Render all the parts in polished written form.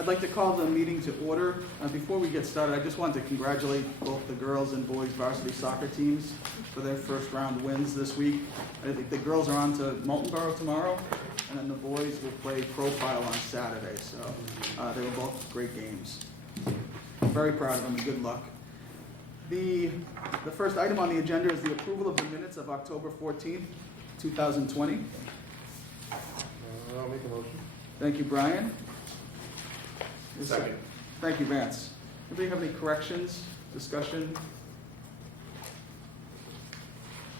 I'd like to call the meeting to order. Before we get started, I just wanted to congratulate both the girls and boys varsity soccer teams for their first round wins this week. I think the girls are on to Moultonborough tomorrow, and then the boys will play Profile on Saturday. So they were both great games. Very proud of them and good luck. The first item on the agenda is the approval of the minutes of October 14th, 2020. I'll make a motion. Thank you, Brian. Second. Thank you, Vance. Anybody have any corrections, discussion?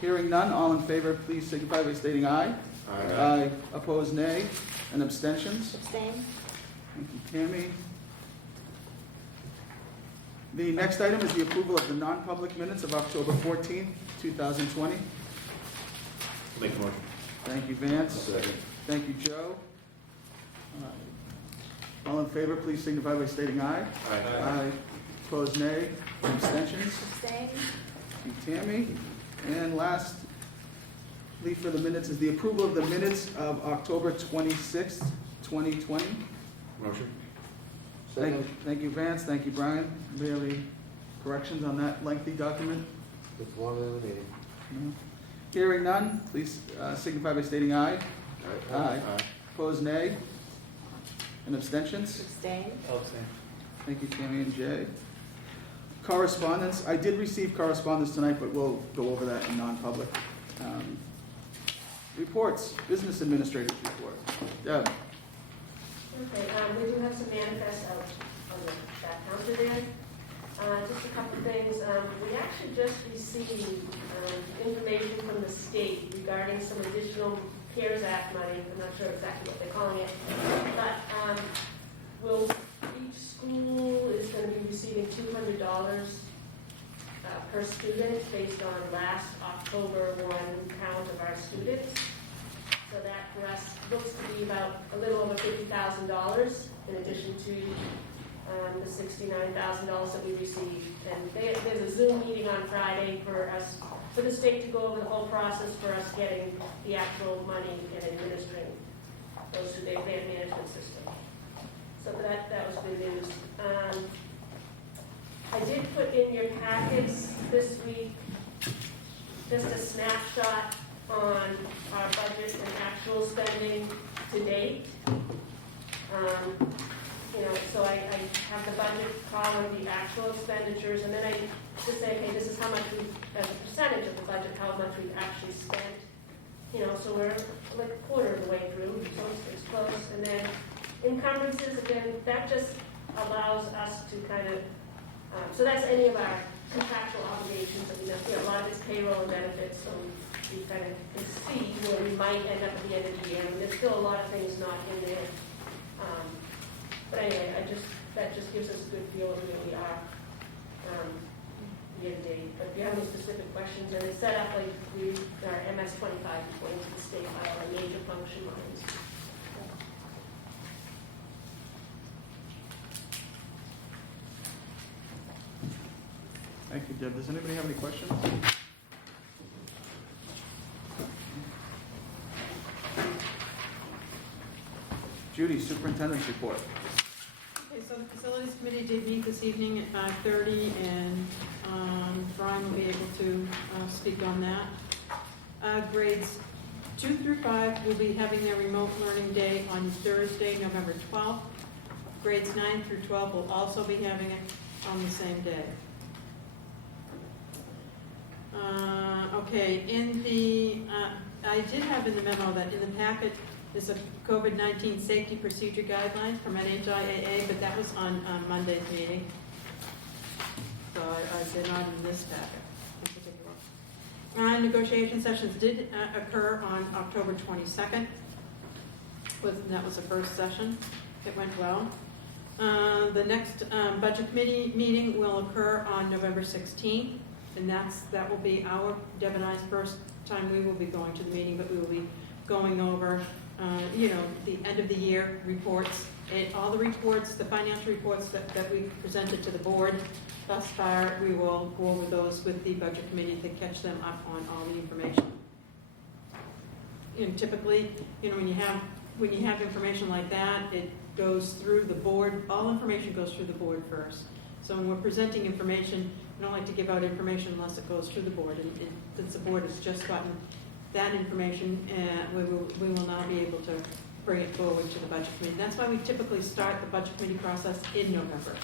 Hearing none, all in favor, please signify by stating aye. Aye. Aye. Opposed, nay. And abstentions? Abstain. Thank you, Tammy. The next item is the approval of the non-public minutes of October 14th, 2020. Make a motion. Thank you, Vance. Second. Thank you, Joe. All in favor, please signify by stating aye. Aye. Opposed, nay. And abstentions? Abstain. Thank you, Tammy. And lastly for the minutes is the approval of the minutes of October 26th, 2020. Motion. Thank you, Vance. Thank you, Brian. Do you have any corrections on that lengthy document? It's longer than the meeting. No? Hearing none, please signify by stating aye. Aye. Opposed, nay. And abstentions? Abstain. Thank you, Tammy and Jay. Correspondence. I did receive correspondence tonight, but we'll go over that in non-public. Reports. Business Administrator's report. Deb. Okay, we do have some manifests out on the back counter there. Just a couple of things. We actually just received information from the state regarding some additional CARES Act money. I'm not sure exactly what they're calling it. But each school is going to be receiving $200 per student based on last October 1 count of our students. So that for us looks to be about a little over $50,000 in addition to the $69,000 that we received. And there's a Zoom meeting on Friday for us, for the state to go over the whole process for us getting the actual money and administering those to their grant management system. So that was good news. I did put in your packets this week just a snapshot on our budget and actual spending to date. So I have the budget column, the actual expenditures, and then I just say, okay, this is how much we, as a percentage of the budget, how much we've actually spent. So we're like a quarter of the way through, so it's close. And then encumbrances, again, that just allows us to kind of, so that's any of our contractual obligations that we have. A lot of it's payroll and benefits, so we kind of can see where we might end up at the end of the year. And there's still a lot of things not in there. But anyway, that just gives us a good feel of where we are year to date. But if you have any specific questions, and it's set up like our MS-25 going to the state file, our major function lines. Thank you, Deb. Does anybody have any questions? Judy, Superintendent's report. Okay, so the Facilities Committee did meet this evening at 5:30, and Brian will be able to speak on that. Grades 2 through 5 will be having their remote learning day on Thursday, November 12th. Grades 9 through 12 will also be having it on the same day. Okay, I did have in the memo that in the packet is a COVID-19 safety procedure guideline from NHIAA, but that was on Monday's meeting. So they're not in this packet in particular. Negotiation sessions did occur on October 22nd. That was the first session. It went well. The next budget committee meeting will occur on November 16th. And that will be Deb and I's first time we will be going to the meeting, but we will be going over, the end of the year reports, and all the reports, the financial reports that we presented to the board thus far. We will go over those with the budget committee to catch them up on all the information. Typically, when you have information like that, goes through the board, all information goes through the board first. So when we're presenting information, we don't like to give out information unless it goes through the board. And since the board has just gotten that information, we will not be able to bring it forward to the budget committee. That's why we typically start the budget committee process in November,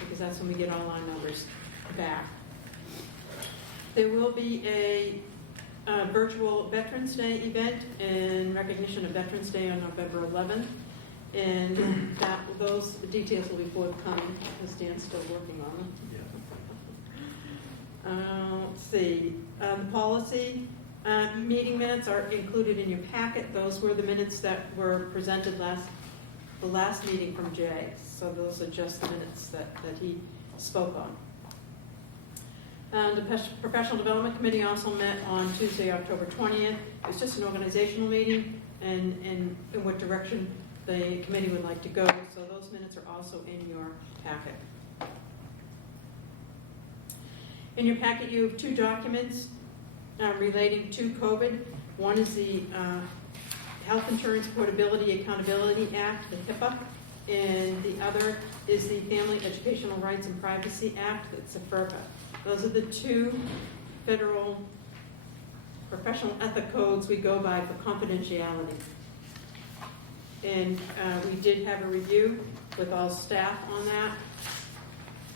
because that's when we get all our numbers back. There will be a virtual Veterans Day event in recognition of Veterans Day on November 11th. And those details will be forthcoming, as Dan's still working on them. Let's see, policy meeting minutes are included in your packet. Those were the minutes that were presented the last meeting from Jay. So those are just the minutes that he spoke on. The Professional Development Committee also met on Tuesday, October 20th. It was just an organizational meeting and in what direction the committee would like to go. So those minutes are also in your packet. In your packet, you have two documents relating to COVID. One is the Health Insurance Portability Accountability Act, the HIPAA, and the other is the Family Educational Rights and Privacy Act, that's the FERPA. Those are the two federal professional ethic codes we go by for confidentiality. And we did have a review with all staff on that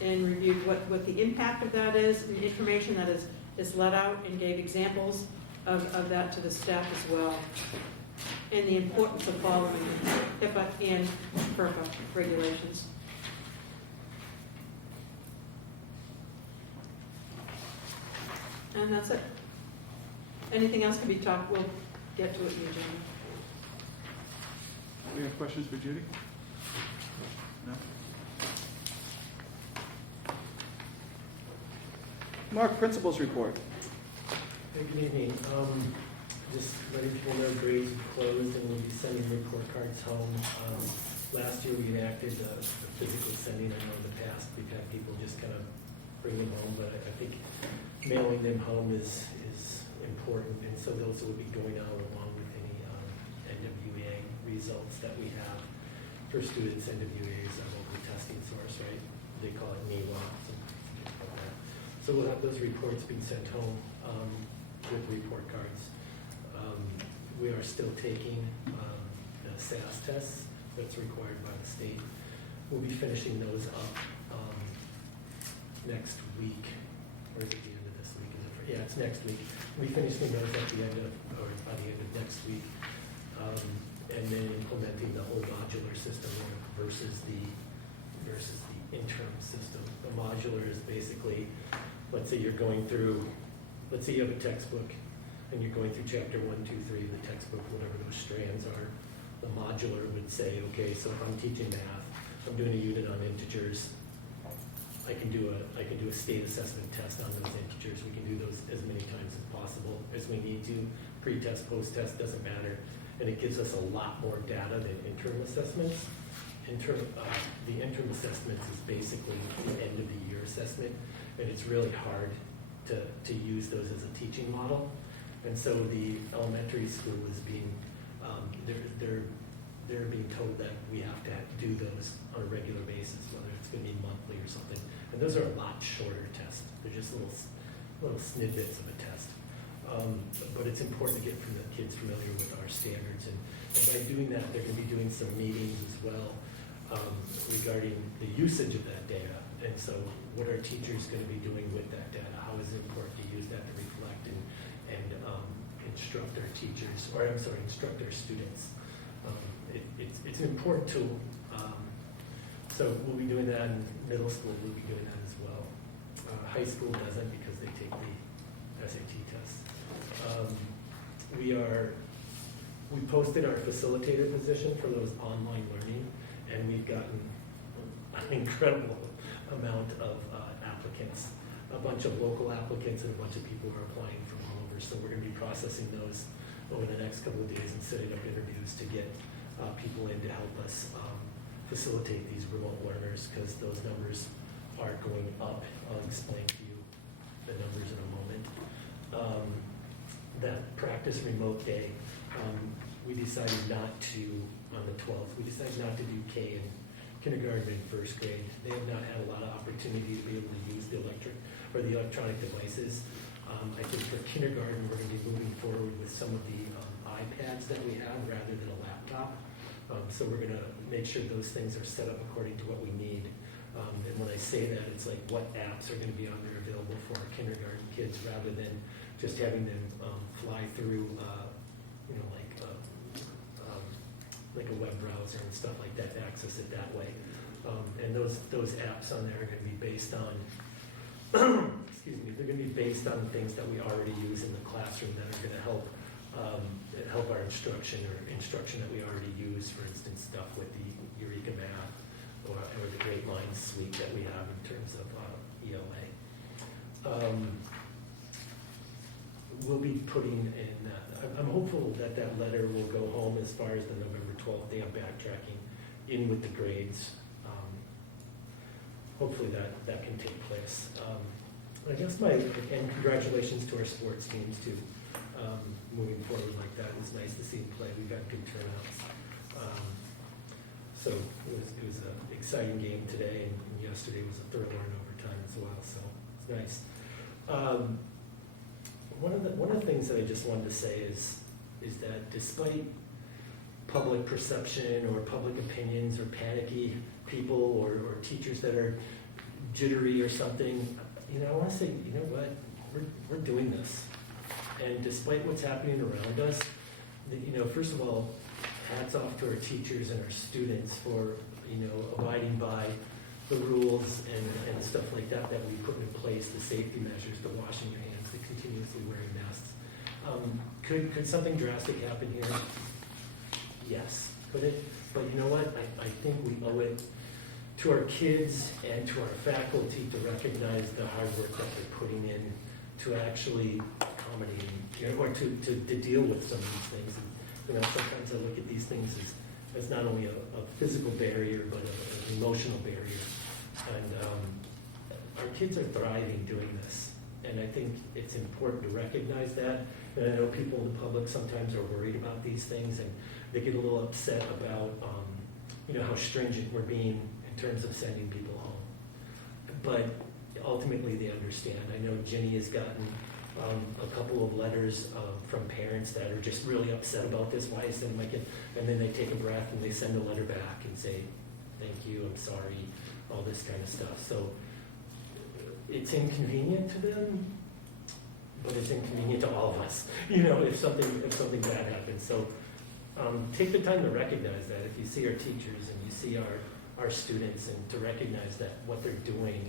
and reviewed what the impact of that is and the information that is let out, and gave examples of that to the staff as well, and the importance of following HIPAA and FERPA regulations. And that's it. Anything else can be talked, we'll get to it in the agenda. We have questions for Judy? No? Mark, principal's report. Hey, good evening. Just letting people know grades have closed and we'll be sending report cards home. Last year we enacted the physical sending. I know in the past we've had people just kind of bring them home, but I think mailing them home is important, and so those will be going out along with any NWA results that we have for students. NWA is a local testing source, right? They call it NEWA. So we'll have those reports being sent home with report cards. We are still taking the SAS tests that's required by the state. We'll be finishing those up next week, or is it the end of this week? Yeah, it's next week. We finishing those at the end of, or by the end of next week, and then implementing the whole modular system versus the interim system. The modular is basically, let's say you're going through, let's say you have a textbook and you're going through chapter 1, 2, 3 of the textbook, whatever those strands are. The modular would say, okay, so if I'm teaching math, I'm doing a unit on integers, I can do a state assessment test on those integers. We can do those as many times as possible as we need to. Pre-test, post-test, doesn't matter. And it gives us a lot more data than interim assessments. The interim assessments is basically the end of the year assessment, and it's really hard to use those as a teaching model. And so the elementary school is being, they're being told that we have to do those on a regular basis, whether it's going to be monthly or something. And those are a lot shorter tests. They're just little snippets of a test. But it's important to get the kids familiar with our standards. And by doing that, they're going to be doing some meetings as well regarding the usage of that data. And so what are teachers going to be doing with that data? How is it important to use that to reflect and instruct our teachers, or instruct our students? It's an important tool. So we'll be doing that in middle school. We'll be doing that as well. High school doesn't because they take the SAT tests. We posted our facilitator position for those online learning, and we've gotten an incredible amount of applicants. A bunch of local applicants and a bunch of people are applying from all over. So we're going to be processing those over the next couple of days and setting up interviews to get people in to help us facilitate these remote learners, because those numbers are going up. I'll explain to you the numbers in a moment. That practice remote day, we decided not to on the 12th. We decided not to do K in kindergarten and first grade. They have not had a lot of opportunity to be able to use the electronic devices. I think for kindergarten, we're going to be moving forward with some of the iPads that we have rather than a laptop. So we're going to make sure those things are set up according to what we need. And when I say that, it's like what apps are going to be on there available for our kindergarten kids rather than just having them fly through, like a web browser and stuff like that to access it that way. And those apps on there are going to be based on, excuse me, they're going to be based on things that we already use in the classroom that are going to help our instruction that we already use. For instance, stuff with the Eureka Math or the Great Minds suite that we have in terms of ELA. We'll be putting in, I'm hopeful that letter will go home as far as the November 12th day of backtracking in with the grades. Hopefully that can take place. I guess and congratulations to our sports teams too. Moving forward like that, it was nice to see them play. We got good turnouts. So it was an exciting game today, and yesterday was a thriller in overtime as well. So it's nice. One of the things that I just wanted to say is that despite public perception or public opinions or panicky people or teachers that are jittery or something, I want to say, you know what, we're doing this. And despite what's happening around us, first of all, hats off to our teachers and our students for, abiding by the rules and stuff like that we put in place, the safety measures, the washing your hands, the continuously wearing masks. Could something drastic happen here? Yes. Could it? But you know what? I think we owe it to our kids and to our faculty to recognize the hard work that they're putting in to actually accommodate, or to deal with some of these things. And, sometimes I look at these things as not only a physical barrier, but an emotional barrier. And our kids are thriving doing this. And I think it's important to recognize that. And I know people in the public sometimes are worried about these things, and they get a little upset about, how stringent we're being in terms of sending people home. But ultimately, they understand. I know Jenny has gotten a couple of letters from parents that are just really upset about this. Why I send my kid? And then they take a breath and they send a letter back and say, "Thank you, I'm sorry," all this kind of stuff. So it's inconvenient to them, but it's inconvenient to all of us. If something bad happens. So take the time to recognize that. If you see our teachers and you see our students, and to recognize that what they're doing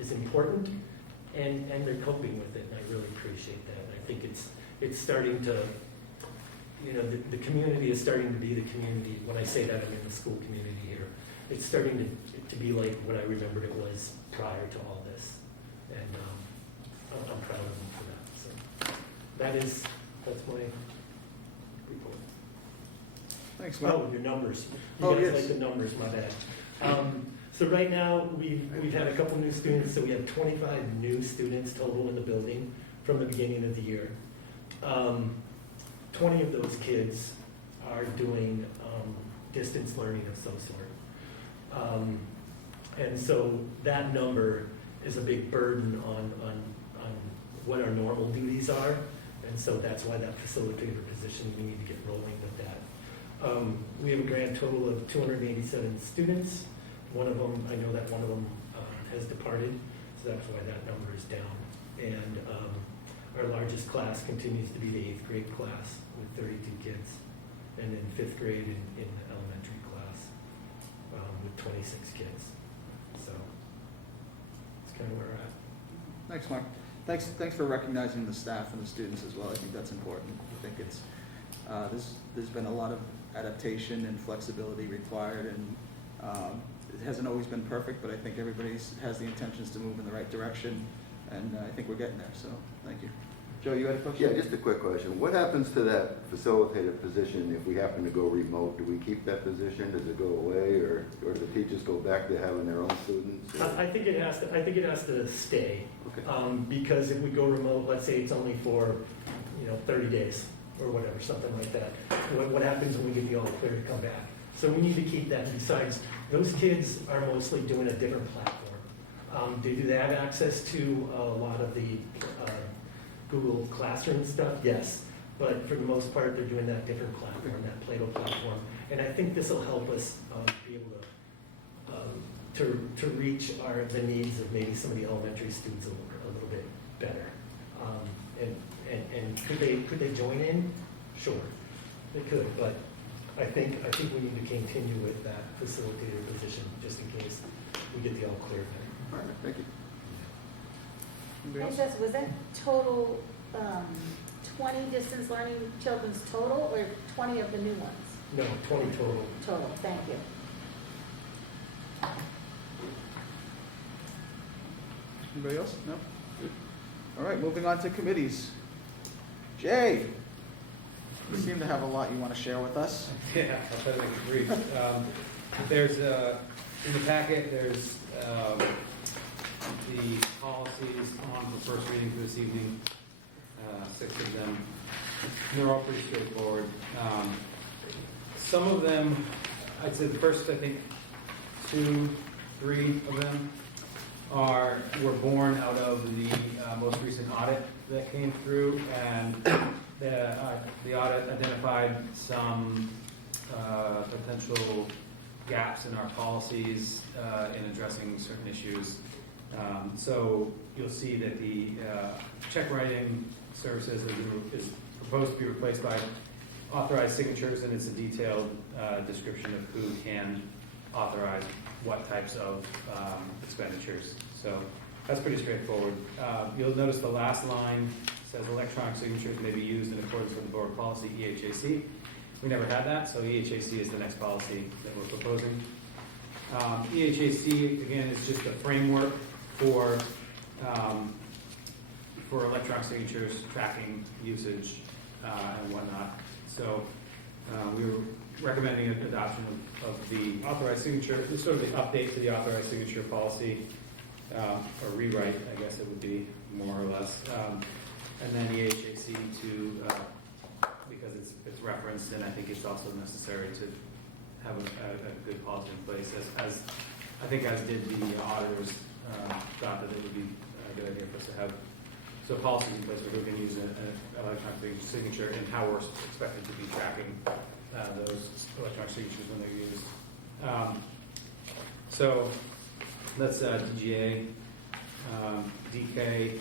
is important, and they're coping with it, and I really appreciate that. And I think it's starting to, the community is starting to be the community. When I say that, I'm in the school community here. It's starting to be like what I remembered it was prior to all this, and I'm proud of them for that. So that's my report. Thanks, Mark. Oh, your numbers. You Oh, guys yes. like the numbers, my bad. So right now, we've had a couple new students, so we have 25 new students total in the building from the beginning of the year. 20 of those kids are doing distance learning of some sort. And so that number is a big burden on what our normal duties are, and so that's why that facilitator position, we need to get rolling with that. We have a grand total of 287 students. One of them, I know that one of them has departed, so that's why that number is down. And our largest class continues to be the 8th grade class with 32 kids, and then 5th grade in the elementary class with 26 kids. So that's kind of where we're at. Thanks, Mark. Thanks for recognizing the staff and the students as well. I think that's important. I think it's there's been a lot of adaptation and flexibility required, and it hasn't always been perfect, but I think everybody has the intentions to move in the right direction, and I think we're getting there. So thank you. Joe, you had a question? Yeah, just a quick question. What happens to that facilitator position if we happen to go remote? Do we keep that position? Does it go away, or do the teachers go back to having their own students? I think it has to stay. Okay. Because if we go remote, let's say it's only for 30 days, or whatever, something like that. What happens when we get the all clear to come back? So we need to keep that. Besides, those kids are mostly doing a different platform. Do they have access to a lot of the Google Classroom stuff? Yes. But for the most part, they're doing that different platform, that Plato platform. And I think this will help us be able to reach the needs of maybe some of the elementary students a little bit better. And could they join in? Sure, they could, but I think we need to continue with that facilitator position just in case we get the all clear back. All right, thank you. Anybody else? Jessica, was that total 20 distance learning children's total, or 20 of the new ones? No, 20 total. Total, thank you. Anybody else? No? Good. All right, moving on to committees. Jay, you seem to have a lot you want to share with us. Yeah, I'll try to make it brief. There's, in the packet, there's the policies on for first reading for this evening, 6 of them. And they're all pretty straightforward. Some of them, I'd say the first, I think, 2, 3 of them were born out of the most recent audit that came through, and the audit identified some potential gaps in our policies in addressing certain issues. So you'll see that the check writing services is proposed to be replaced by authorized signatures, and it's a detailed description of who can authorize what types of expenditures. So that's pretty straightforward. You'll notice the last line says electronic signatures may be used in accordance with the board policy EHAC. We never had that, so EHAC is the next policy that we're proposing. EHAC, again, is just a framework for electronic signatures, tracking usage, and whatnot. So we were recommending adoption of the authorized signature, this sort of the update to the authorized signature policy, or rewrite, I guess it would be more or less. And then EHAC to, because it's referenced, and I think it's also necessary to have a good policy in place, as I think as did the auditors thought that it would be a good idea for us to have policies in place where we can use an electronic signature and how we're expected to be tracking those electronic signatures when they're used. So that's DGA. DK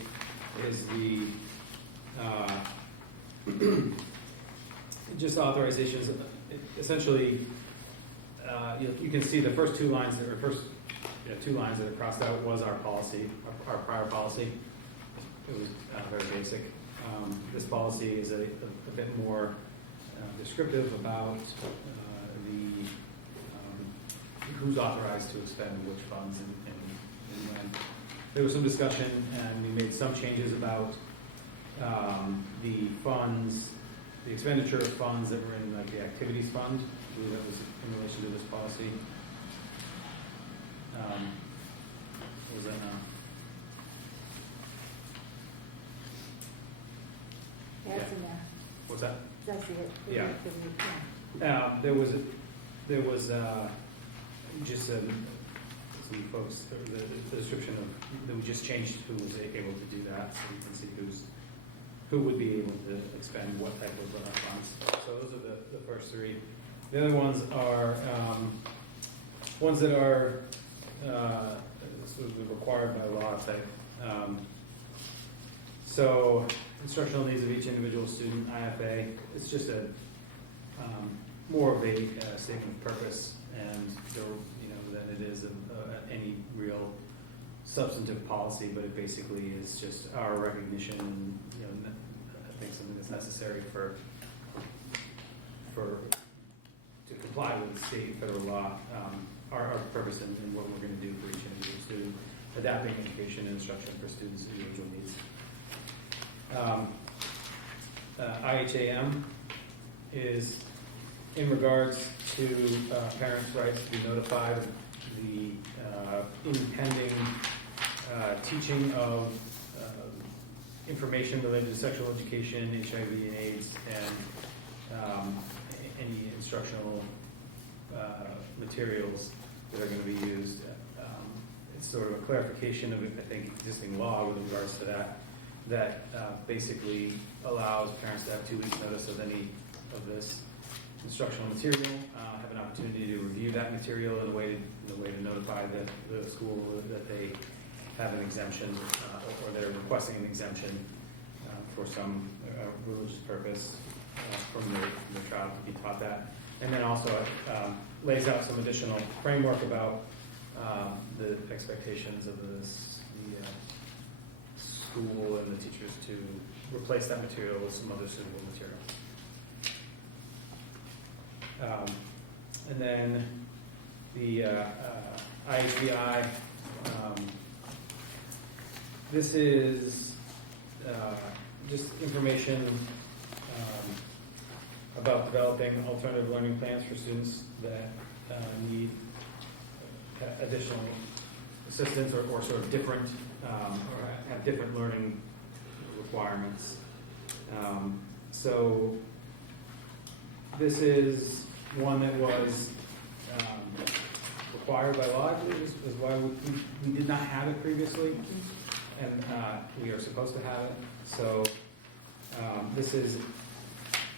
is the just authorizations. Essentially, you can see the first 2 lines that were 2 lines that are crossed out was our policy, our prior policy. It was very basic. This policy is a bit more descriptive about who's authorized to expend which funds and when. There was some discussion, and we made some changes about the funds, the expenditure of funds that were in like the activities fund. I believe that was in relation to this policy. What was that now? That's in there. What's that? That's it. Yeah. Yeah. There was just some folks, the description of, that we just changed who was able to do that, so you can see who would be able to expend what type of funds. So those are the first 3. The other ones are ones that are sort of required by law type. So instructional needs of each individual student, IFA, it's just a more of a statement of purpose, and than it is any real substantive policy, but it basically is just our recognition, and I think something that's necessary to comply with state and federal law, our purpose and what we're going to do for each individual student, adapting education and instruction for students' individual needs. IHAM is in regards to parents' rights to be notified of the impending teaching of information related to sexual education, HIV and AIDS, and any instructional materials that are going to be used. It's sort of a clarification of, I think, existing law with regards to that basically allows parents to have 2 weeks notice of any of this instructional material, have an opportunity to review that material in a way to notify the school that they have an exemption, or they're requesting an exemption for some religious purpose from their child to be taught that. And then also lays out some additional framework about the expectations of the school and the teachers to replace that material with some other suitable material. And then the IHBI, this is just information about developing alternative learning plans for students that need additional assistance or sort of different, or have different learning requirements. So this is one that was required by law, I believe, is why we did not have it previously, and we are supposed to have it. So this is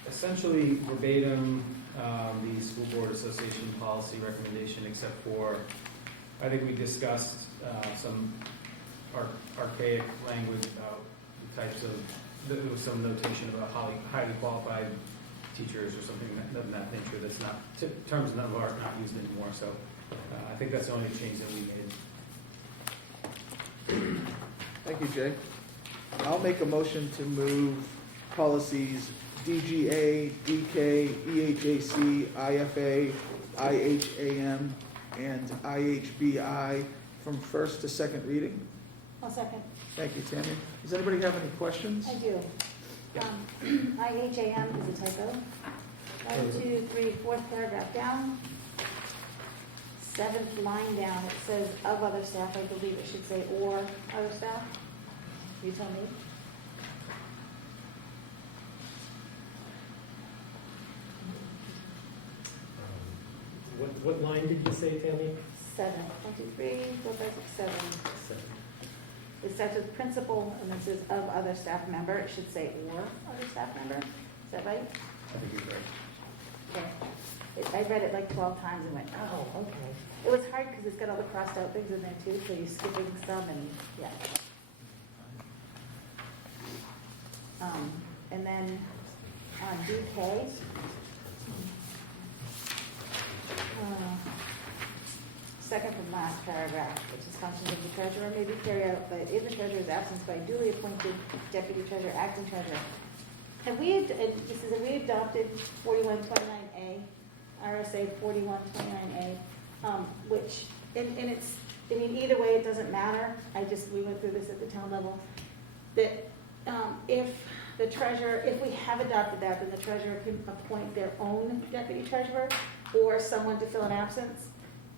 essentially verbatim the School Board Association policy recommendation, except for, I think we discussed some archaic language about the types of, there was some notation about highly qualified teachers or something of that nature that's not, terms that are not used anymore. So I think that's the only change that we made. Thank you, Jay. I'll make a motion to move policies DGA, DK, EHAC, IFA, IHAM, and IHBI from first to second reading. I'll second. Thank you, Tammy. Does anybody have any questions? I do. IHAM is a typo. 1, 2, 3, 4th paragraph down. 7th line down, it says of other staff. I believe it should say or other staff. You tell me. What line did you say, Tammy? 7. 1, 2, 3, 4, 5, 6, 7. 7. It starts with principal and then says of other staff member. It should say or other staff member. Is that right? I think you're right. Okay. I read it like 12 times and went, oh, okay. It was hard because it's got all the crossed out things in there too, so you're skipping some and, yeah. And then on DK, second from last paragraph, which is functions of the treasurer may be carried out by, in the treasurer's absence by duly appointed deputy treasurer, acting treasurer. Have we, have we adopted 4129A, RSA 4129A, which, and it's, I mean, either way, it doesn't matter. We went through this at the town level, that if the treasurer, if we have adopted that, then the treasurer can appoint their own deputy treasurer or someone to fill an absence.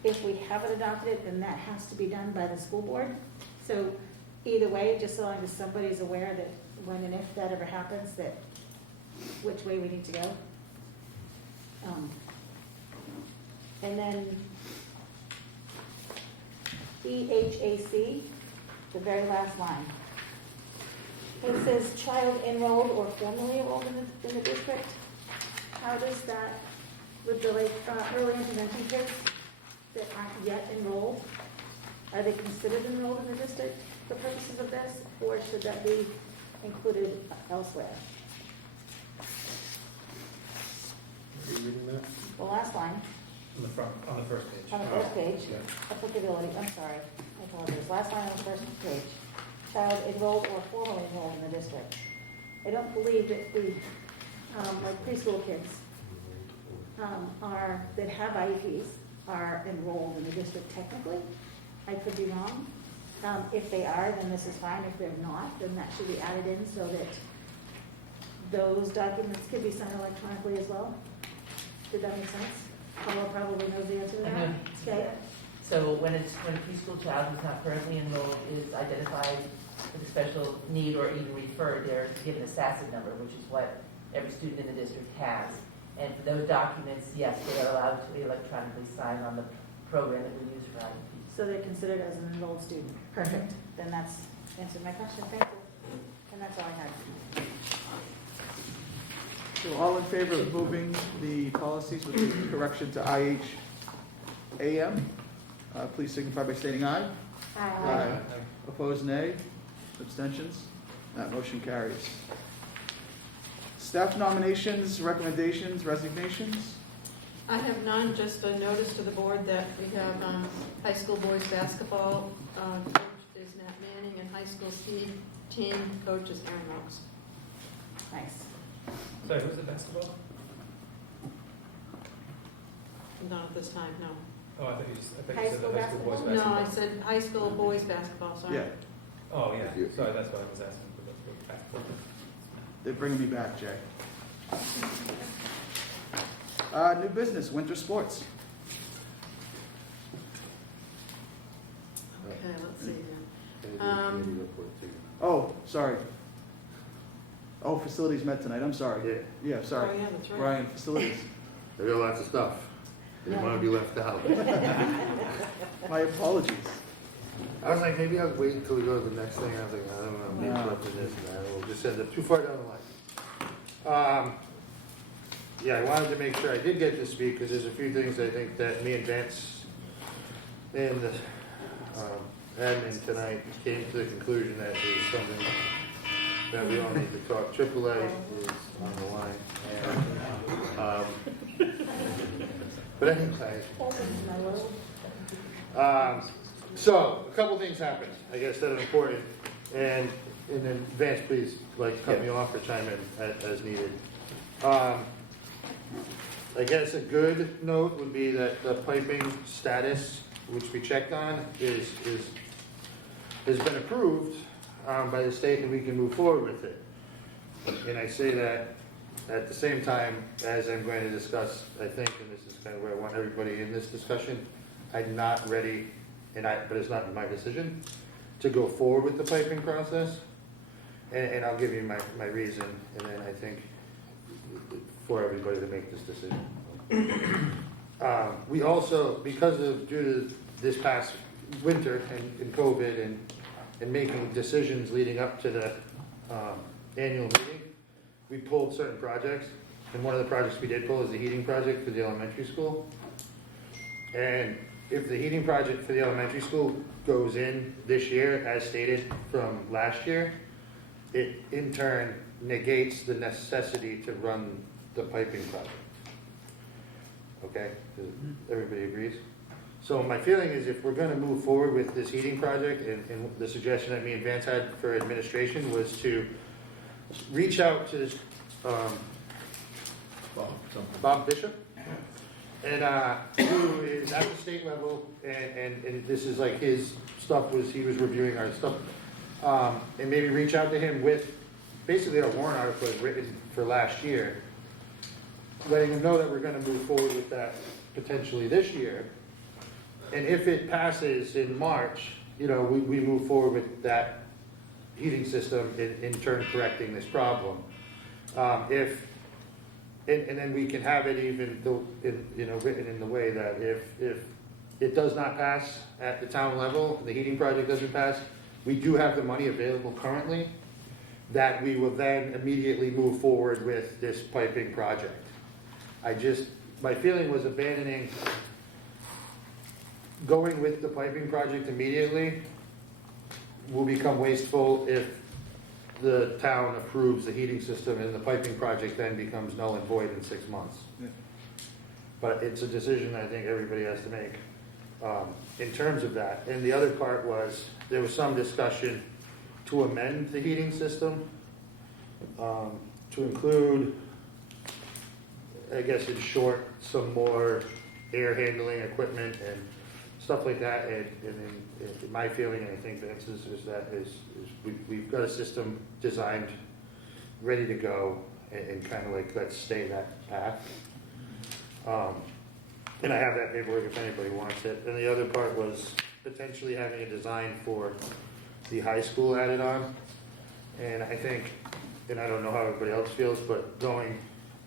If we haven't adopted it, then that has to be done by the school board. So either way, just so long as somebody's aware that when and if that ever happens, that which way we need to go. And then EHAC, the very last line. It says child enrolled or formerly enrolled in the district. How does that, with the early intervention kids that aren't yet enrolled, are they considered enrolled in the district for purposes of this, or should that be included elsewhere? Are you reading that? The last line, On the front, on the first page. on the first page, Yeah. applicability, I'm sorry, I apologize, last line on the first page, child enrolled or formerly enrolled in the district. I don't believe that the, like preschool kids, that have IEPs are enrolled in the district technically. I could be wrong. If they are, then this is fine. If they're not, then that should be added in so that those documents could be signed electronically as well. Did that make sense? Paula probably knows the answer to that. Okay. So when a preschool child who's not currently enrolled is identified with a special need or even referred, they're given a SASID number, which is what every student in the district has. And for those documents, yes, they are allowed to be electronically signed on the program that we use for IEPs. So they're considered as an enrolled student. Perfect. Then that's answered my question. Thank you. And that's all I had. So all in favor of moving the policies with the correction to IHAM, please signify by stating aye. Aye. Opposed, nay. Abstentions? That motion carries. Staff nominations, recommendations, resignations? I have none, just a notice to the board that we have high school boys basketball coach is Nat Manning, and high school speed team coach is Aaron Oaks. Nice. Sorry, who's the basketball? Not at this time, no. Oh, I thought you said High the school high school boys basketball? basketball. No, I said high school boys basketball, sorry. Yeah, Oh, yeah, sorry, that's what I was asking for the basketball. they're bringing me back, Jay. New business, winter sports. Okay, let's see here. Committee report too. Oh, sorry. Oh, facilities met tonight, I'm sorry. Yeah, Yeah, sorry. Oh, yeah, that's right. Ryan, facilities. there got lots of stuff. Didn't want to be left out. My apologies. I was like, maybe I'll wait until we go to the next thing. I was like, I don't know, maybe No. after this and that. We'll just end up too far down the line. Yeah, I wanted to make sure I did get to speak because there's a few things I think that me and Vance and admin tonight came to the conclusion that is something that we all need to talk. AAA is on the line. But anyway. So, a couple things happened, I guess, that are important. And then Vance, please, cut me off or chime in as needed. I guess a good note would be that the piping status, which we checked on, has been approved by the state, and we can move forward with it. And I say that at the same time as I'm going to discuss, I think, and this is kind of where I want everybody in this discussion, I'm not ready, but it's not my decision, to go forward with the piping process. And I'll give you my reason, and then I think for everybody to make this decision. We also, due to this past winter and COVID and making decisions leading up to the annual meeting, we pulled certain projects. And one of the projects we did pull is the heating project for the elementary school. And if the heating project for the elementary school goes in this year, as stated from last year, it in turn negates the necessity to run the piping project. Okay, everybody agrees? So my feeling is if we're gonna move forward with this heating project, and the suggestion that me and Vance had for administration was to reach out to Bob Bishop, and who is at the state level, and this is like his stuff he was reviewing our stuff, and maybe reach out to him with basically our warrant article written for last year, letting him know that we're gonna move forward with that potentially this year. And if it passes in March, we move forward with that heating system in turn correcting this problem. And then we can have it even written in the way that if it does not pass at the town level, the heating project doesn't pass, we do have the money available currently that we will then immediately move forward with this piping project. My feeling was going with the piping project immediately will become wasteful if the town approves the heating system and the piping project then becomes null and void in 6 months. Yeah. But it's a decision I think everybody has to make in terms of that. And the other part was, there was some discussion to amend the heating system to include, I guess in short, some more air handling equipment and stuff like that. And my feeling, and I think Vince's, is that we've got a system designed, ready to go, and kind of let's stay that path. And I have that paperwork if anybody wants it. And the other part was potentially having a design for the high school added on. And I think, and I don't know how everybody else feels, but going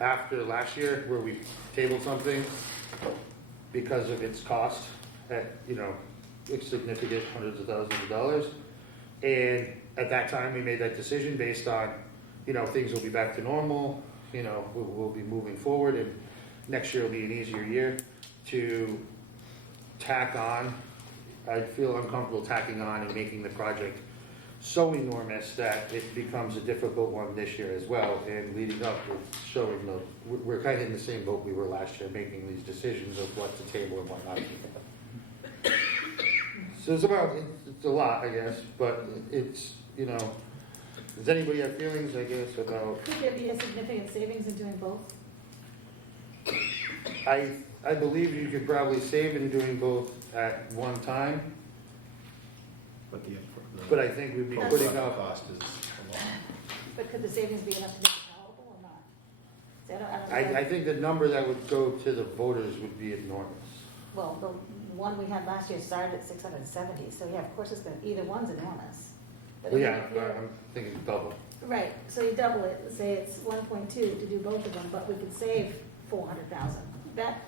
after last year where we tabled something because of its cost at, it's significant hundreds of thousands of dollars. And at that time, we made that decision based on, things will be back to normal, we'll be moving forward, and next year will be an easier year to tack on. I feel uncomfortable tacking on and making the project so enormous that it becomes a difficult one this year as well. And leading up, we're kind of in the same boat we were last year, making these decisions of what to table and what not to. So it's a lot, I guess, but it's, does anybody have feelings, I guess, about? Could there be a significant savings in doing both? I believe you could probably save in doing both at one time, but I think we'd be putting up. Cost is a lot. But could the savings be enough to make it palatable or not? See, I don't I think the number that would go to the voters would be enormous. Well, the one we had last year started at 670, so yeah, of course it's gonna, either one's enormous. But Well, even yeah, if you're- I'm thinking double. Right, so you double it, say it's 1.2 to do both of them, but we could save 400,000. That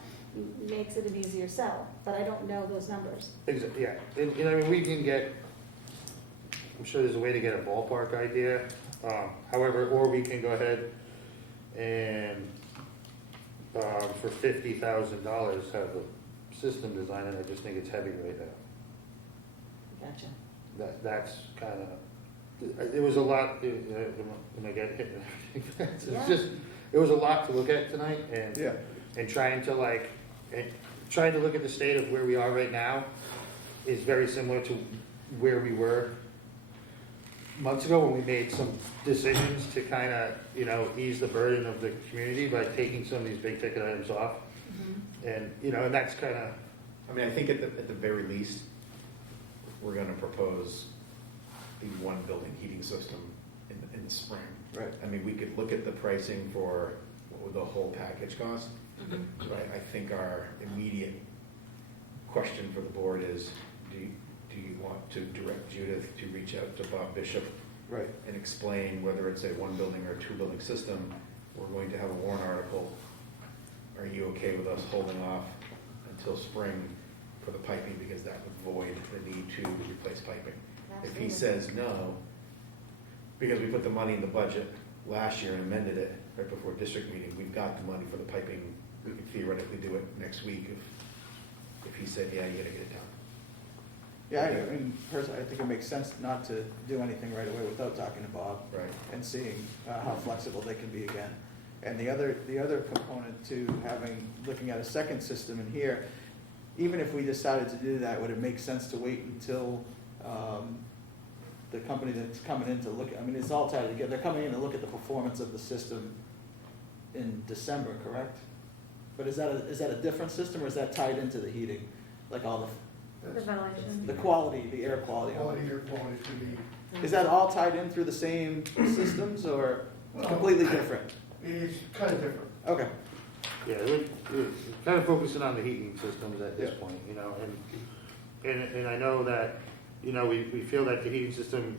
makes it an easier sell, but I don't know those numbers. Yeah, and, we can get, I'm sure there's a way to get a ballpark idea. However, or we can go ahead and, for $50,000, have a system design, and I just think it's heavy right now. Gotcha. That's kind of, it was a lot, when I get hit, it's Yeah. just, it was a lot to look at tonight, and, Yeah. and trying to look at the state of where we are right now is very similar to where we were months ago when we made some decisions to kind of, ease the burden of the community by taking some of these big ticket items off. And, and that's kind of, I mean, I think at the very least, we're gonna propose the one building heating system in the spring. Right. I mean, we could look at the pricing for what would the whole package cost. But I think our immediate question for the board is, do you want to direct Judith to reach out to Bob Bishop Right. and explain whether it's a one building or a two building system? We're going to have a warrant article. Are you okay with us holding off until spring for the piping, because that would void the need to replace piping? If he says no, because we put the money in the budget last year and amended it right before district meeting, we've got the money for the piping. We could theoretically do it next week if he said, yeah, you gotta get it done. Yeah, I mean, personally, I think it makes sense not to do anything right away without talking to Bob. Right. And seeing how flexible they can be again. And the other component to looking at a second system in here, even if we decided to do that, would it make sense to wait until the company that's coming in to look at, it's all tied together, they're coming in to look at the performance of the system in December, correct? But is that a different system, or is that tied into the heating? Like all The ventilation. the quality, the air quality? Air quality should be, Is that all tied in through the same systems, or completely different? it's kind of different. Okay. yeah, we're kind of focusing on the heating systems at this Yeah. point, and I know that, we feel that the heating system,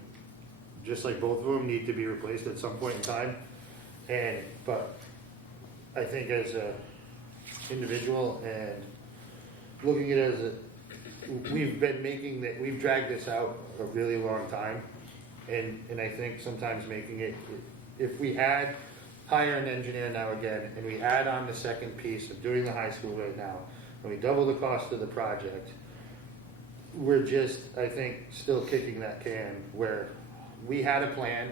just like both of them, need to be replaced at some point in time. But I think as a individual and looking at it as we've dragged this out a really long time. And I think sometimes making it, if we hire an engineer now again, and we add on the second piece of doing the high school right now, and we double the cost of the project, we're just, I think, still kicking that can where we had a plan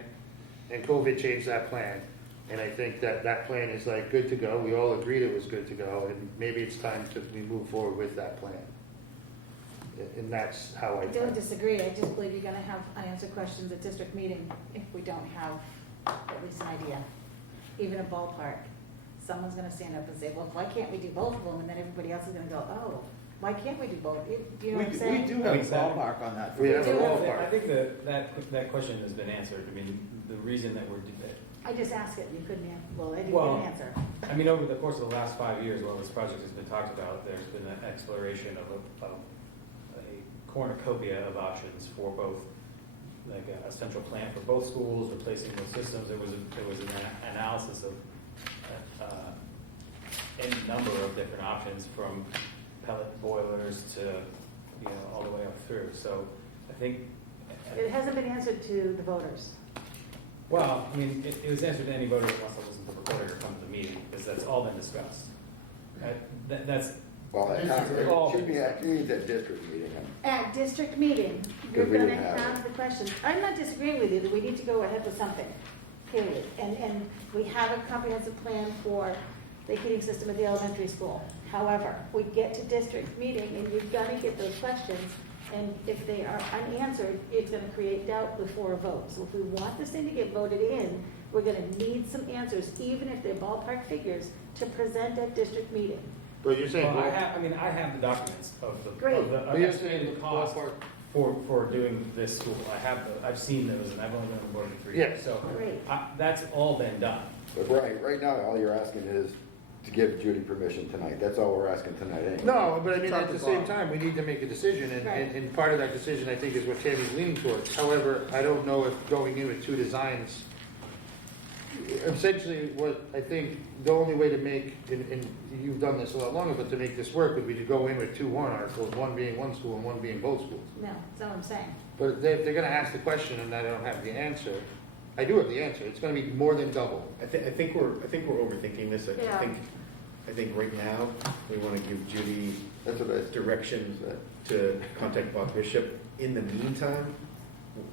and COVID changed that plan. And I think that plan is like good to go. We all agreed it was good to go, and maybe it's time we move forward with that plan. And that's how I don't disagree, I just believe you're gonna have unanswered questions at district meeting if we don't have at least an idea, even a ballpark. Someone's gonna stand up and say, well, why can't we do both of them? And then everybody else is gonna go, oh, Why can't we do both? Do you know We what I'm do saying? we do have a Exactly. ballpark on that. We have a do have- ballpark. I think that question has been answered. I mean, the reason that I just asked it, and you couldn't, well, I didn't get Well- an answer. I mean, over the course of the last 5 years, while this project has been talked about, there's been an exploration of a cornucopia of options for both, like a central plant for both schools, replacing those systems. There was an analysis of any number of different options, from pellet boilers to, you know, all the way up through. So I think. It hasn't been answered to the voters. Well, I mean, it was answered to any voter that wants to listen to the recording or come to the meeting, because that's all been discussed. That's, Well, it should be at district meeting. At district meeting, you're Because we gonna didn't have have it. the questions. I'm not disagreeing with you, that we need to go ahead with something, period. And we have a comprehensive plan for the heating system at the elementary school. However, we get to district meeting, and you've gotta get those questions, and if they are unanswered, it's gonna create doubt before a vote. So if we want this thing to get voted in, we're gonna need some answers, even if they're ballpark figures, to present at district meeting. But you're saying, well, I have the documents of the, Great. of the But you're estimated saying cost ballpark. for doing this school. I've seen those, and I've only been on the board for 3 Yeah. years. So Great. that's all been done. But right now, all you're asking is to give Judy permission tonight. That's all we're asking tonight anyway. no, but I mean, Talk at to the same Bob. time, we need to make a decision, Right. and part of that decision, I think, is what Tammy's leaning towards. However, I don't know if going in with two designs, essentially, what I think, the only way to make, and you've done this a lot longer, but to make this work, would be to go in with two warrant articles, one being one school and one being both schools. No, that's not what I'm saying. But if they're gonna ask the question and I don't have the answer, I do have the answer, it's gonna be more than double. I think we're overthinking this. Yeah. I think right now, we want to give Judy That's what I direction to contact Bob Bishop. In the meantime,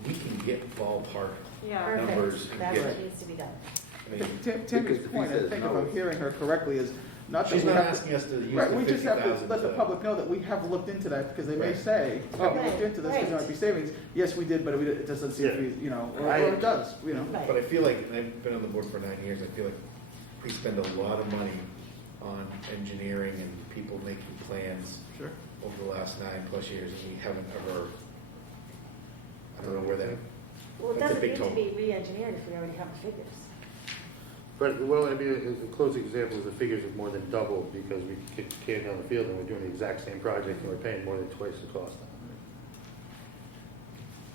we can get ballpark Yeah. numbers Perfect. and That's get, what needs to be done. I mean, Tammy's Because if he point, I says think no, if I'm it's- hearing her correctly, is not that she's we not have to. asking us to use Right, the we just have to 50,000 let the public know that we have looked into that, because they may Right. say, oh, we looked Right, into this, because there right. might be savings. Yes, we did, but it doesn't seem to be, you know, or I- it does, you know. Right. But I feel like, and I've been on the board for 9 years, I feel like we spend a lot of money on engineering and people making plans Sure. over the last 9+ years, and we haven't ever, I don't know where that, Well, it That's a doesn't big need to total. be re-engineered if we already have the figures. But, well, I mean, a close example is the figures have more than doubled because we kicked the can down the field and we're doing the exact same project and we're paying more than twice the cost.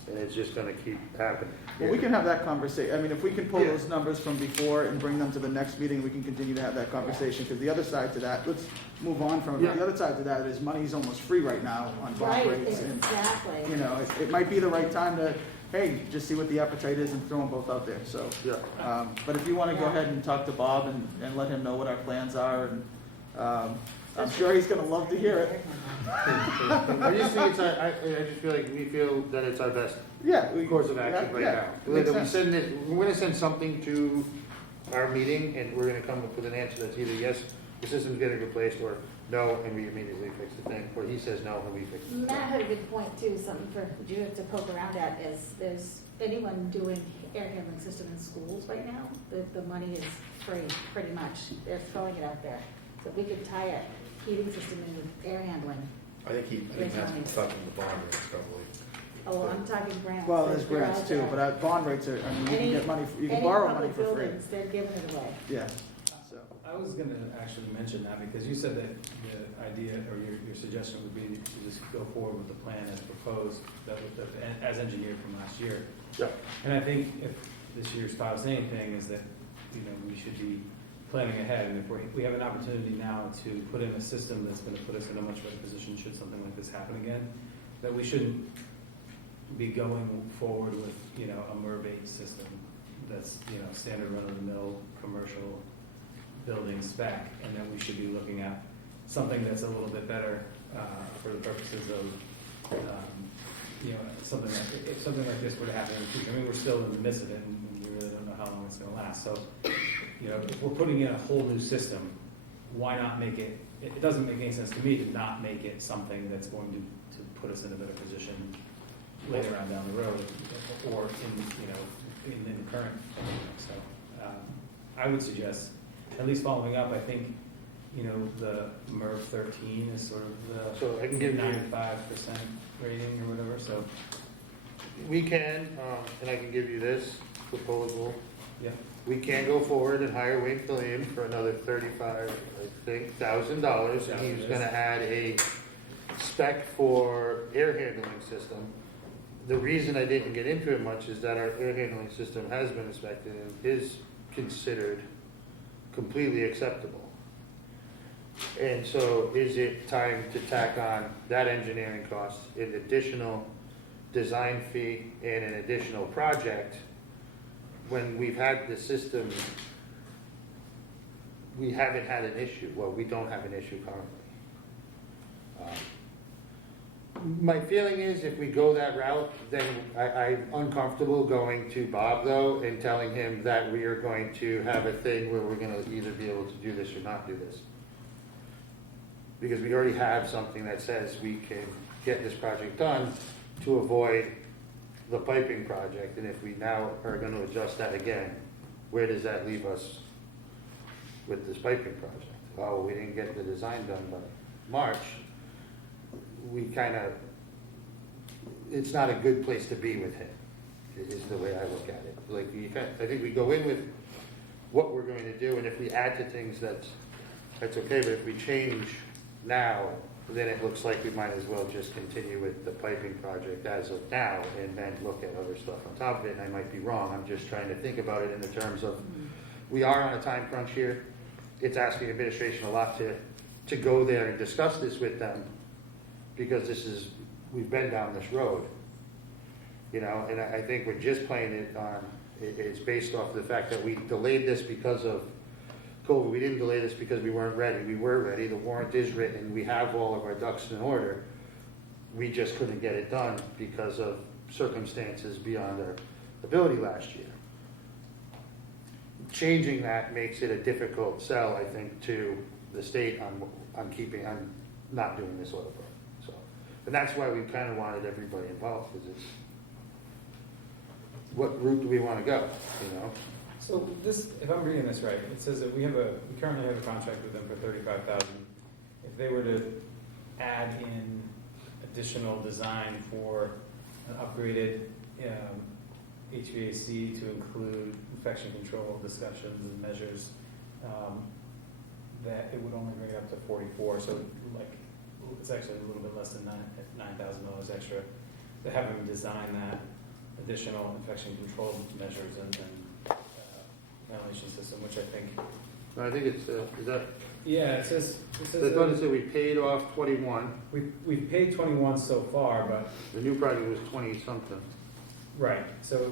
And it's just gonna keep happening. Well, we can have that conversation. I mean, if we can pull Yeah. those numbers from before and bring them to the next meeting, we can continue to have that conversation, because the other side to that, let's move on from it. Yeah. The other side to that is money's almost free right now on bond Right, rates. And, exactly. you know, it might be the right time to, hey, just see what the appetite is and throw them both out there, so. Yeah. But if you want to go Yeah. ahead and talk to Bob and let him know what our plans are, and I'm sure he's going to love to hear it. I just think it's, I just feel like we feel that it's our best Yeah. course of action right yeah, now. it Whether makes we sense. send it, we're gonna send something to our meeting and we're gonna come up with an answer that's either yes, the system's getting replaced, or no, and we immediately fix the thing, or he says no, and we fix it. Matt had a good point too, something for Judith to poke around at, is there's anyone doing air handling system in schools right now, the money is free, pretty much. They're throwing it out there. So we could tie a heating system in with air handling. I think that's talking the bond rates probably. Oh, I'm talking grants. Well, there's They're grants out too, there. but bond rates are, I mean, you can Any- get money, you can Any borrow money public for free. buildings, they're giving it away. Yeah, so. I was gonna actually mention that, because you said that the idea, or your suggestion would be to just go forward with the plan as proposed, as engineered from last year. Yeah. And I think if this year's taught us anything, is that, you know, we should be planning ahead, and if we have an opportunity now to put in a system that's gonna put us in a much better position should something like this happen again, that we shouldn't be going forward with, you know, a MERV system that's, you know, standard run-of-the-mill commercial building spec, and then we should be looking at something that's a little bit better for the purposes of, you know, something like, if something like this were to happen in the future. I mean, we're still in the midst of it, and we really don't know how long it's gonna last. So, you know, if we're putting in a whole new system, why not make it, it doesn't make any sense to me to not make it something that's going to put us in a better position later on down the road, or in, you know, in the current. So, I would suggest, at least following up, I think, you know, the MERV 13 is sort of So I can the give you, 95% rating or whatever, so, we can, and I can give you this proposal. yeah. We can go forward and hire Wayne Fillion for another $35,000, and he's gonna add a spec for air handling system. The reason I didn't get into it much is that our air handling system has been inspected and is considered completely acceptable. And so is it time to tack on that engineering cost, an additional design fee, and an additional project, when we've had the system, we haven't had an issue, well, we don't have an issue currently. My feeling is if we go that route, then I'm uncomfortable going to Bob though and telling him that we are going to have a thing where we're gonna either be able to do this or not do this. Because we already have something that says we can get this project done to avoid the piping project, and if we now are gonna adjust that again, where does that leave us with this piping project? Oh, we didn't get the design done by March. We kinda, it's not a good place to be with him, is the way I look at it. Like, I think we go in with what we're going to do, and if we add to things, that's okay, but if we change now, then it looks like we might as well just continue with the piping project as of now and then look at other stuff on top of it. And I might be wrong. I'm just trying to think about it in the terms of, we are on a time crunch here. It's asking administration a lot to go there and discuss this with them, because we've been down this road. You know, and I think we're just playing it on, it's based off the fact that we delayed this because of COVID. We didn't delay this because we weren't ready. We were ready. The warrant is written. We have all of our ducks in order. We just couldn't get it done because of circumstances beyond our ability last year. Changing that makes it a difficult sell, I think, to the state on not doing this oil program. So, and that's why we kind of wanted everybody involved, because it's, what route do we want to go, you know? So this, if I'm reading this right, it says that we currently have a contract with them for $35,000. If they were to add in additional design for an upgraded HVAC to include infection control discussions and measures, that it would only bring it up to 44. So like, it's actually a little bit less than $9,000 extra to have them design that additional infection control measures and ventilation system, which I think. I think it's, is that, Yeah, it says. I thought it said we paid off 21. We've paid 21 so far, but. The new project was 20-something. Right, so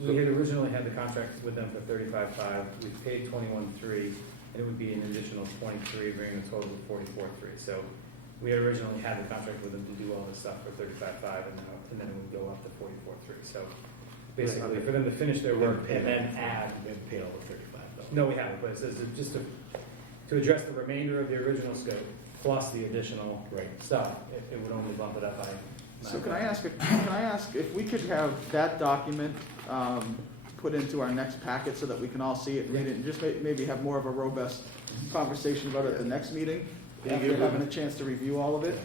we had originally had the contract with them for $35,500. We paid $21,300, and it would be an additional $23,000, bringing the total to $44,300. So we had originally had the contract with them to do all this stuff for $35,500, and then it would go up to $44,300. So basically, for them to finish their work and then add. We haven't paid all the 35 though. No, we haven't, but it says that just to address the remainder of the original scope, plus the additional stuff, it would only bump it up by. So can I ask if we could have that document put into our next packet so that we can all see it, read it, and just maybe have more of a robust conversation about it at the next meeting, after having a chance to review all of it?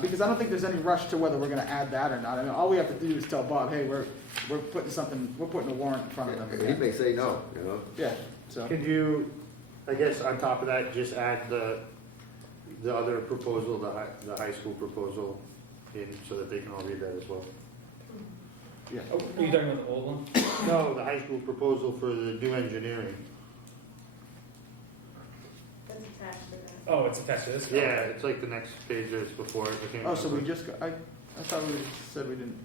Because I don't think there's any rush to whether we're gonna add that or not. I mean, all we have to do is tell Bob, hey, we're putting a warrant in front of them. He may say no, you know? Yeah, so. Could you, I guess on top of that, just add the other proposal, the high school proposal in, so that they can all read that as well? Yeah. Oh, are you talking about the old one? No, the high school proposal for the new engineering. That's attached to that. Oh, it's attached to this? Yeah, it's like the next page that's before it. I can't Oh, so we remember. just, I thought we said we didn't.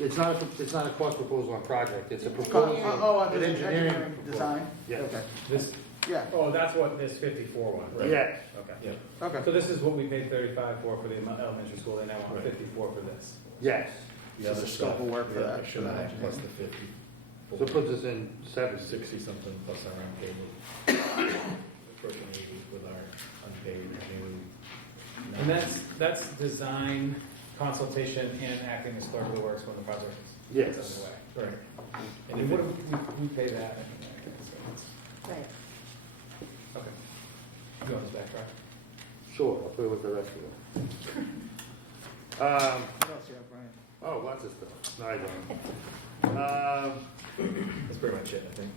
It's not a cost proposal on project, it's a Oh, proposal, an the engineering engineering proposal. design? Yes. Okay, This, yeah, oh, that's what this 54 one, right? Yes. Okay. okay. So this is what we paid 35 for the elementary school, they now want 54 for this. Yes. The Just other a scope of work for the that, extra for that nine plus engineering. the 50. So it puts us in 70. 60 something plus our unpaid. Approaching 80 with our unpaid new. And that's design, consultation, and acting as clerk of the works when the project is Yes. underway. Right. And then what do we pay that? I think, so it's- Right. Okay. You want this backtrack? Sure, I'll put it with the rest of them. What else you have, Brian? Oh, lots of stuff. No, I don't. That's pretty much it, I think.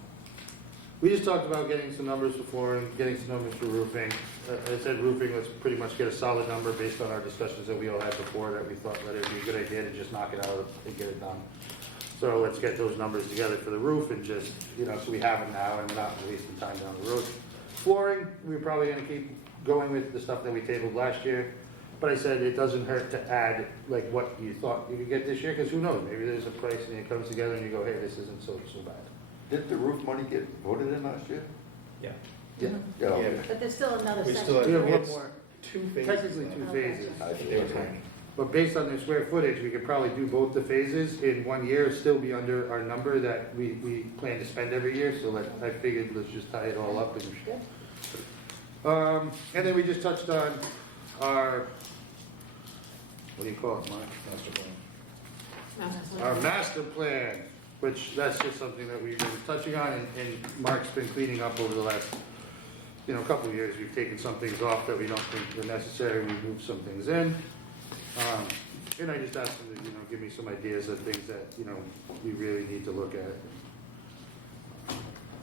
We just talked about getting some numbers for flooring, getting some numbers for roofing. I said roofing, let's pretty much get a solid number based on our discussions that we all had before, that we thought that it'd be a good idea to just knock it out and get it done. So let's get those numbers together for the roof and just, so we have them now and we're not wasting time down the road. Flooring, we're probably gonna keep going with the stuff that we tabled last year. But I said it doesn't hurt to add like what you thought you could get this year, because who knows, maybe there's a price and it comes together and you go, hey, this isn't so bad. Did the roof money get voted in last year? Yeah. Yeah. Yeah, okay. Yeah. But there's still another We section. still have, We have one it's more. 2 phases. Technically two left. phases. I see. They were tiny. But based on the square footage, we could probably do both the phases in 1 year, still be under our number that we plan to spend every year, so I figured let's just tie it all up and. And then we just touched on our, what do you call it, Mike? Master plan. Our master plan, which that's just something that we've been touching on and Mark's been cleaning up over the last, couple of years. We've taken some things off that we don't think were necessary, we moved some things in. And I just asked him to, give me some ideas of things that, we really need to look at.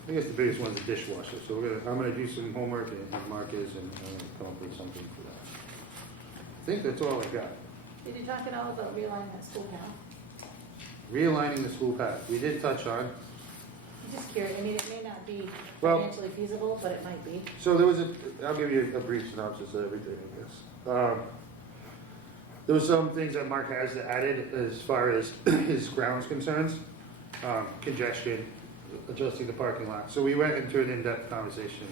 I guess the biggest one's the dishwasher, so I'm gonna do some homework and Mark is, and come up with something for that. I think that's all I got. Did you talk at all about realigning that school path? Realigning the school path, we did touch on. I'm just curious, I mean, it may not be Well- financially feasible, but it might be. So there was I'll give you a brief synopsis of everything, I guess. There was some things that Mark has added as far as his grounds concerns, congestion, adjusting the parking lot. So we went into an in-depth conversation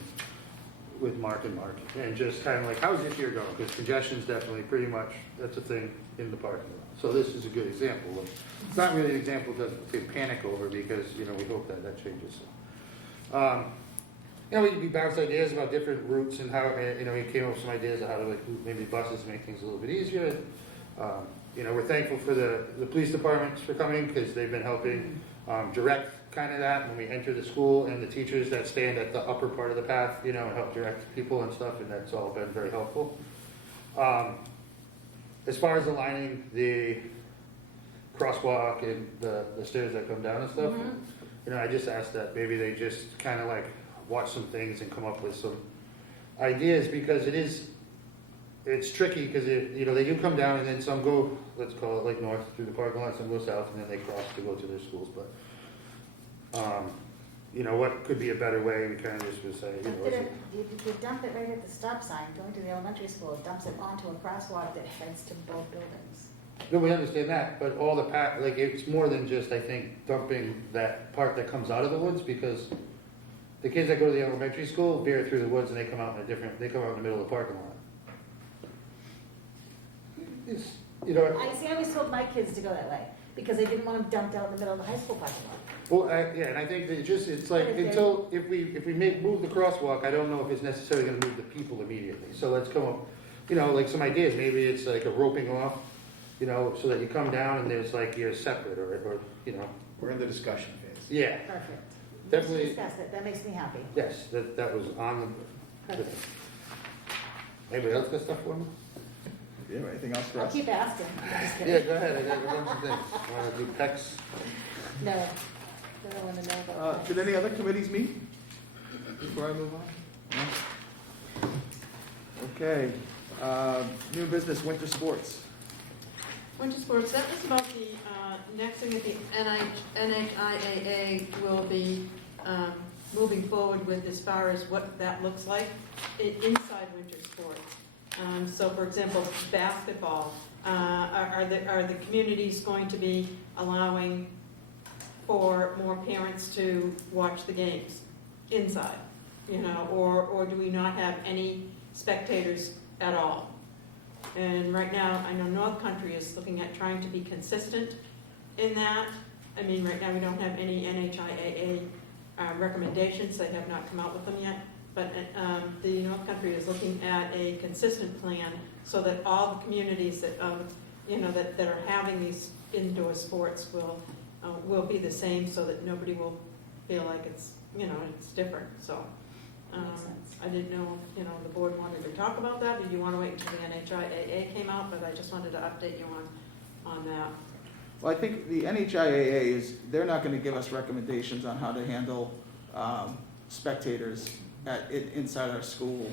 with Mark and just kind of like, how's this year going? Because congestion's definitely pretty much, that's a thing in the parking lot. So this is a good example of, it's not really an example to panic over because, we hope that changes. We bounced ideas about different routes and how, we came up with some ideas of how to like maybe buses make things a little bit easier. We're thankful for the police departments for coming because they've been helping direct kind of that when we enter the school, and the teachers that stand at the upper part of the path, and help direct people and stuff, and that's all been very helpful. As far as aligning the crosswalk and the stairs that come down and stuff, I just asked that maybe they just kind of like watch some things and come up with some ideas, because it's tricky because they do come down and then some go, let's call it like north through the parking lot, some go south and then they cross to go to their schools. But what could be a better way? We kind of just would say, You dump it right at the stop sign, going to the elementary school, it dumps it onto a crosswalk that heads to both buildings. no, we understand that, but all the like it's more than just, I think, dumping that part that comes out of the woods, because the kids that go to the elementary school veer through the woods and they come out in they come out in the middle of the parking lot. It's, I always told my kids to go that way, because they didn't want them dumped out in the middle of the high school parking lot. well, yeah, and I think that it's like, until, if we move the crosswalk, I don't know if it's necessarily gonna move the people immediately. So let's come up, like some ideas, maybe it's like a roping off, so that you come down and there's like, you're separate, or We're in the discussion phase. yeah, Perfect. Definitely. Let's discuss it, that makes me happy. yes, that was on the, Perfect. anybody else got stuff for me? Do you have anything else for I'll us? keep asking. I'm just Yeah, kidding. go ahead, I got a bunch of things. Wanna do PECs? No, don't want to know about Did that. any other committees meet before I move on? No? Okay, new business, winter sports. Winter sports, that was about the, next thing that the NHIAA will be moving forward with as far as what that looks like inside winter sports. So for example, basketball, are the communities going to be allowing for more parents to watch the games inside? Or do we not have any spectators at all? And right now, I know North Country is looking at trying to be consistent in that. I mean, right now, we don't have any NHIAA recommendations. They have not come out with them yet. But the North Country is looking at a consistent plan so that all the communities that, that are having these indoor sports will be the same, so that nobody will feel like it's, it's different. So Makes sense. I didn't know, you know, the board wanted to talk about that, or do you want to wait until the NHIAA came out? But I just wanted to update you on that. Well, I think the NHIAA is, they're not gonna give us recommendations on how to handle, spectators inside our school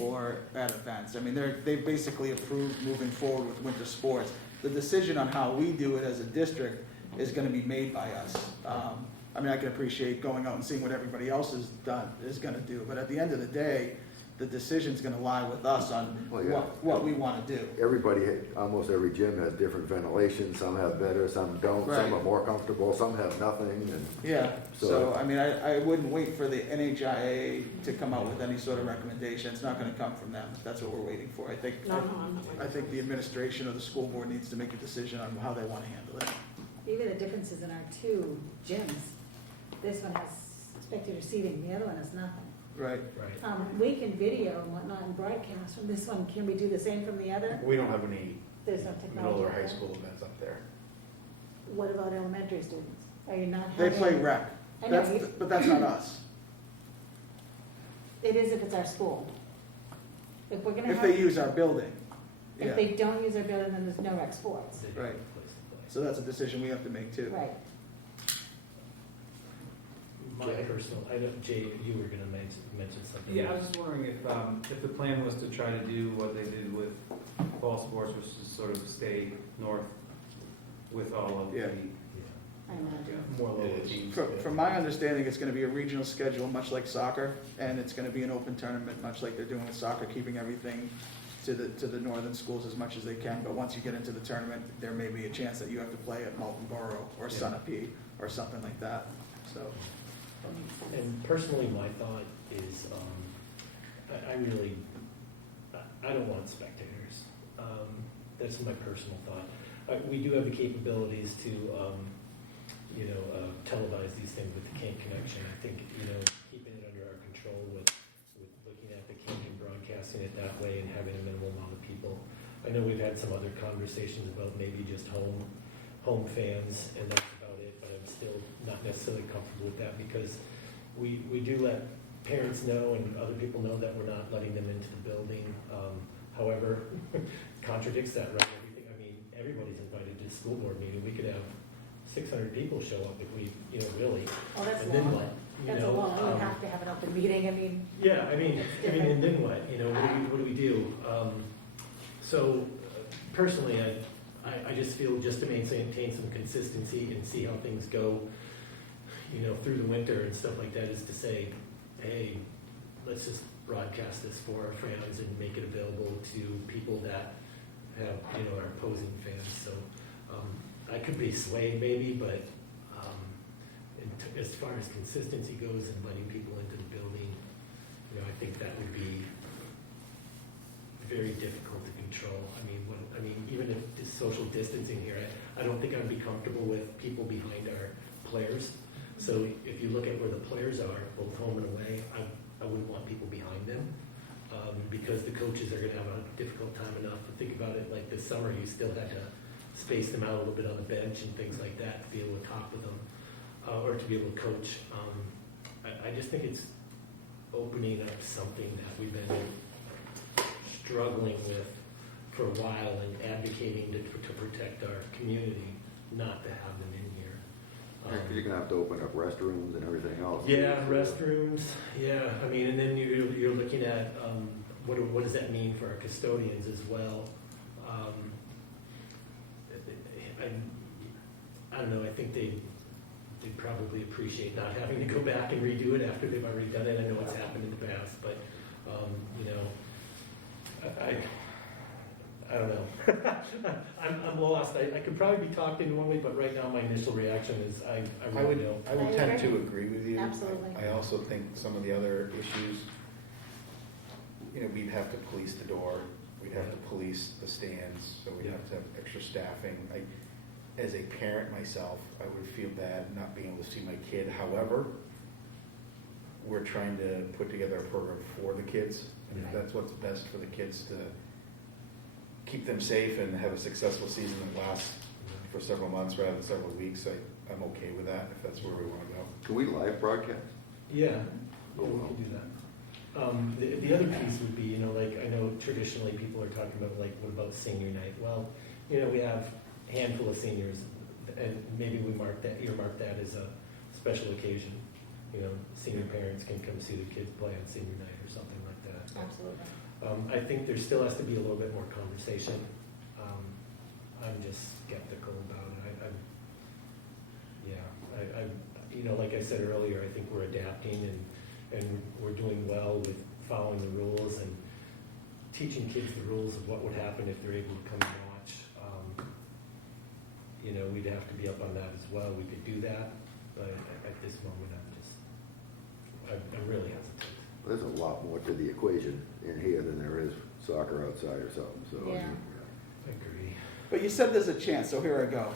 or at events. I mean, they basically approved moving forward with winter sports. The decision on how we do it as a district is gonna be made by us. I mean, I can appreciate going out and seeing what everybody else is gonna do, but at the end of the day, the decision's gonna lie with us on Well, yeah. what we wanna do. Everybody, almost every gym has different ventilation, some have better, some don't, some Right. are more comfortable, some have nothing, and Yeah, so, So- I mean, I wouldn't wait for the NHIA to come out with any sort of recommendation. It's not gonna come from them. That's what we're waiting for. I think, No, I'm not waiting. I think the administration of the school board needs to make a decision on how they wanna handle it. Even the differences in our two gyms. This one has spectator seating, the other one has nothing. Right. Right. We can video and whatnot and broadcast from this one. Can we do the same from the other? We don't have any There's no technology. middle or high there. school events up there. What about elementary students? Are you not They having? play rec. I know, That's, but that's not us. It is if it's our school. If we're gonna If have, they use our building. if Yeah, they don't use our building, then there's no rec sports. They don't Right. have a place to play. so that's a decision we have to make too. Right. My personal, I know, Jay, you were gonna mention something. Yeah, I was just wondering if the plan was to try to do what they did with fall sports, which is sort of stay north with all of the Yeah. I imagine. more local It is. teams. From my understanding, it's gonna be a regional schedule, much like soccer, and it's gonna be an open tournament, much like they're doing with soccer, keeping everything to the northern schools as much as they can. But once you get into the tournament, there may be a chance that you have to play at Molten Borough or Yeah. Sunapee or something like that, so. And personally, my thought is, I really, I don't want spectators. That's my personal thought. We do have the capabilities to, televise these things with the Kink Connection. I think, keeping it under our control with looking at the Kink and broadcasting it that way and having a minimal amount of people. I know we've had some other conversations about maybe just home fans, and that's about it, but I'm still not necessarily comfortable with that because we do let parents know and other people know that we're not letting them into the building. However, contradicts that, right? Everything, I mean, everybody's invited to the school board meeting. We could have 600 people show up if we, really. Oh, that's And then long. what? That's a long, you have to have an open meeting, I mean. Yeah, I mean, and then what? What do we do? So personally, I just feel just to maintain some consistency and see how things go, through the winter and stuff like that, is to say, hey, let's just broadcast this for our fans and make it available to people that have, are opposing fans. So I could be swayed maybe, but as far as consistency goes and letting people into the building, I think that would be very difficult to control. I mean, even if it's social distancing here, I don't think I'd be comfortable with people behind our players. So if you look at where the players are, both home and away, I wouldn't want people behind them, because the coaches are gonna have a difficult time enough. To think about it, like this summer, you still had to space them out a little bit on the bench and things like that to be able to talk with them, or to be able to coach. I just think it's opening up something that we've been struggling with for a while and advocating to protect our community, not to have them in here. you're gonna have to open up restrooms and everything else. Yeah, restrooms, yeah, I mean, and then you're looking at, what does that mean for our custodians as well? I don't know, I think they'd probably appreciate not having to go back and redo it after they've already done it. I know it's happened in the past, but, I don't know. I'm lost. I could probably be talked into one way, but right now my initial reaction is I really don't. I would tend to agree with you. Absolutely. I also think some of the other issues, we'd have to police the door, we'd have to police the stands, so we'd have to have extra staffing. As a parent myself, I would feel bad not being able to see my kid. However, we're trying to put together a program for the kids, and if that's what's best for the kids to keep them safe and have a successful season that lasts for several months rather than several weeks, I'm okay with that if that's where we want to go. Can we live broadcast? Yeah, we can do that. The other piece would be, you know, like, I know traditionally people are talking about, like, what about senior night? Well, you know, we have a handful of seniors, and maybe we earmark that as a special occasion. You know, senior parents can come see the kids play on senior night or something like that. Absolutely. I think there still has to be a little bit more conversation. I'm just skeptical about it. You know, like I said earlier, I think we're adapting and we're doing well with following the rules and teaching kids the rules of what would happen if they're able to come and watch. You know, we'd have to be up on that as well. We could do that, but at this moment, I'm really hesitant. There's a lot more to the equation in here than there is soccer outside or something, so. Yeah. I agree. But you said there's a chance, so here I go.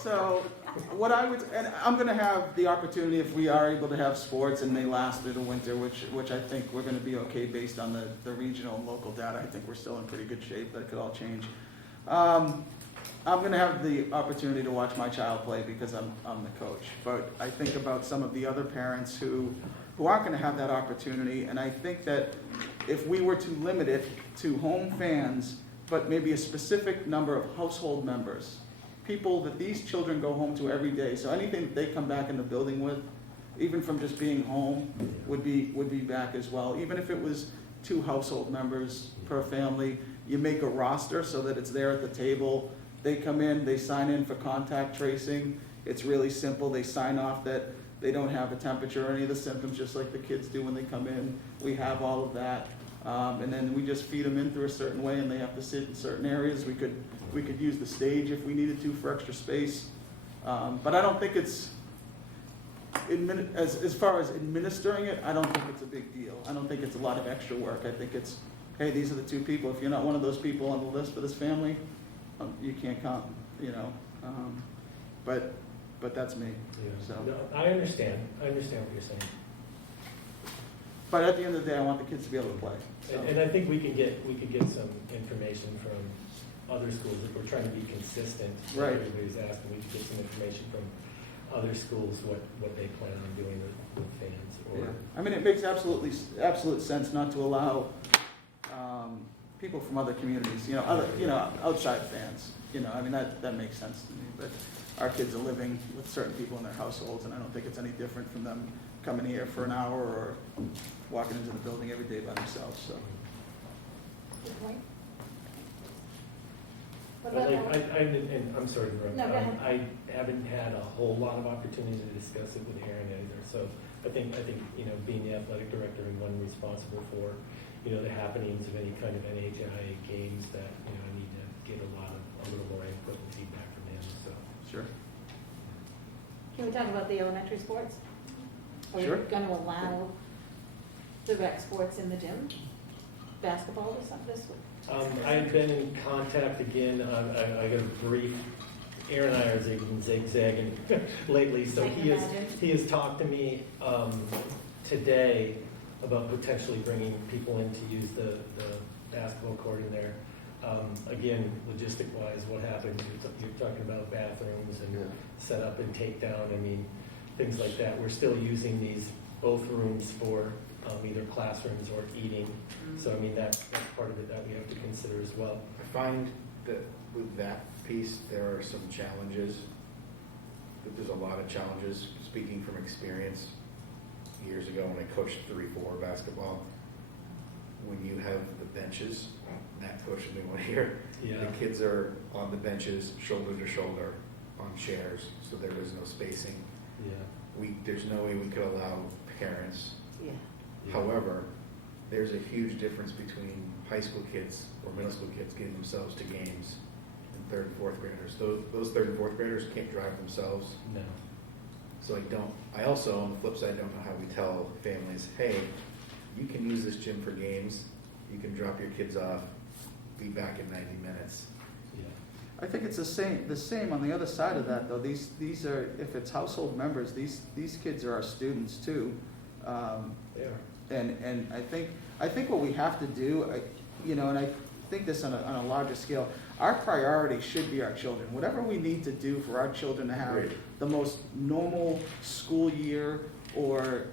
So what I would, and I'm going to have the opportunity, if we are able to have sports and they last through the winter, which I think we're going to be okay based on the regional and local data. I think we're still in pretty good shape, but it could all change. I'm going to have the opportunity to watch my child play because I'm the coach. But I think about some of the other parents who aren't going to have that opportunity, and I think that if we were to limit it to home fans, but maybe a specific number of household members, people that these children go home to every day, so anything that they come back in the building with, even from just being home, would be back as well. Even if it was 2 household members per family, you make a roster so that it's there at the table. They come in, they sign in for contact tracing. It's really simple. They sign off that they don't have a temperature or any of the symptoms, just like the kids do when they come in. We have all of that. And then we just feed them in through a certain way, and they have to sit in certain areas. We could use the stage if we needed to for extra space. But I don't think it's, as far as administering it, I don't think it's a big deal. I don't think it's a lot of extra work. I think it's, hey, these are the 2 people. If you're not one of those people on the list for this family, you can't come, you know. But that's me. Yeah. So. No, I understand what you're saying. But at the end of the day, I want the kids to be able to play. So. And I think we could get some information from other schools if we're trying to be consistent. Right. Everybody's asking, we could get some information from other schools, what they plan on doing with fans. Or Yeah. I mean, it makes absolute sense not to allow people from other communities, outside fans. I mean, that makes sense to me. But our kids are living with certain people in their households, and I don't think it's any different from them coming here for an hour or walking into the building every day by themselves. So. Good point. What But about like, and I'm sorry to interrupt. No, go ahead. I haven't had a whole lot of opportunity to discuss it with Aaron either. So I think being the athletic director and one responsible for the happenings of any kind of NHIA games, that I need to get a little more input and feedback from him. So Sure. Can we talk about the elementary sports? Are Sure. we going to allow the rec sports in the gym? Basketball or something this week? I've been in contact again. I got a brief. Aaron and I are zigzagging lately, so I can he imagine. has talked to me today about potentially bringing people in to use the basketball court in there. Again, logistic-wise, what happens? You're talking about bathrooms and setup and takedown. I mean, things like that. We're still using both rooms for either classrooms or eating. So I mean, that's part of it that we have to consider as well. I find that with that piece, there are some challenges, that there's a lot of challenges, speaking from experience. Years ago when I coached 3-4 basketball, when you have the benches, Matt coached me one year, Yeah. the kids are on the benches, shoulder to shoulder, on chairs, so there is no spacing. Yeah. There's no way we could allow parents. Yeah. However, there's a huge difference between high school kids or middle school kids getting themselves to games and 3rd and 4th graders. Those 3rd and 4th graders can't drive themselves. No. So I also, on the flip side, don't know how we tell families, hey, you can use this gym for games, you can drop your kids off, be back in 90 minutes. Yeah. I think it's the same on the other side of that, though. These are, if it's household members, these kids are our students too. They are. And I think what we have to do, and I think this on a larger scale, our priority should be our children. Whatever we need to do for our children to have Great. the most normal school year or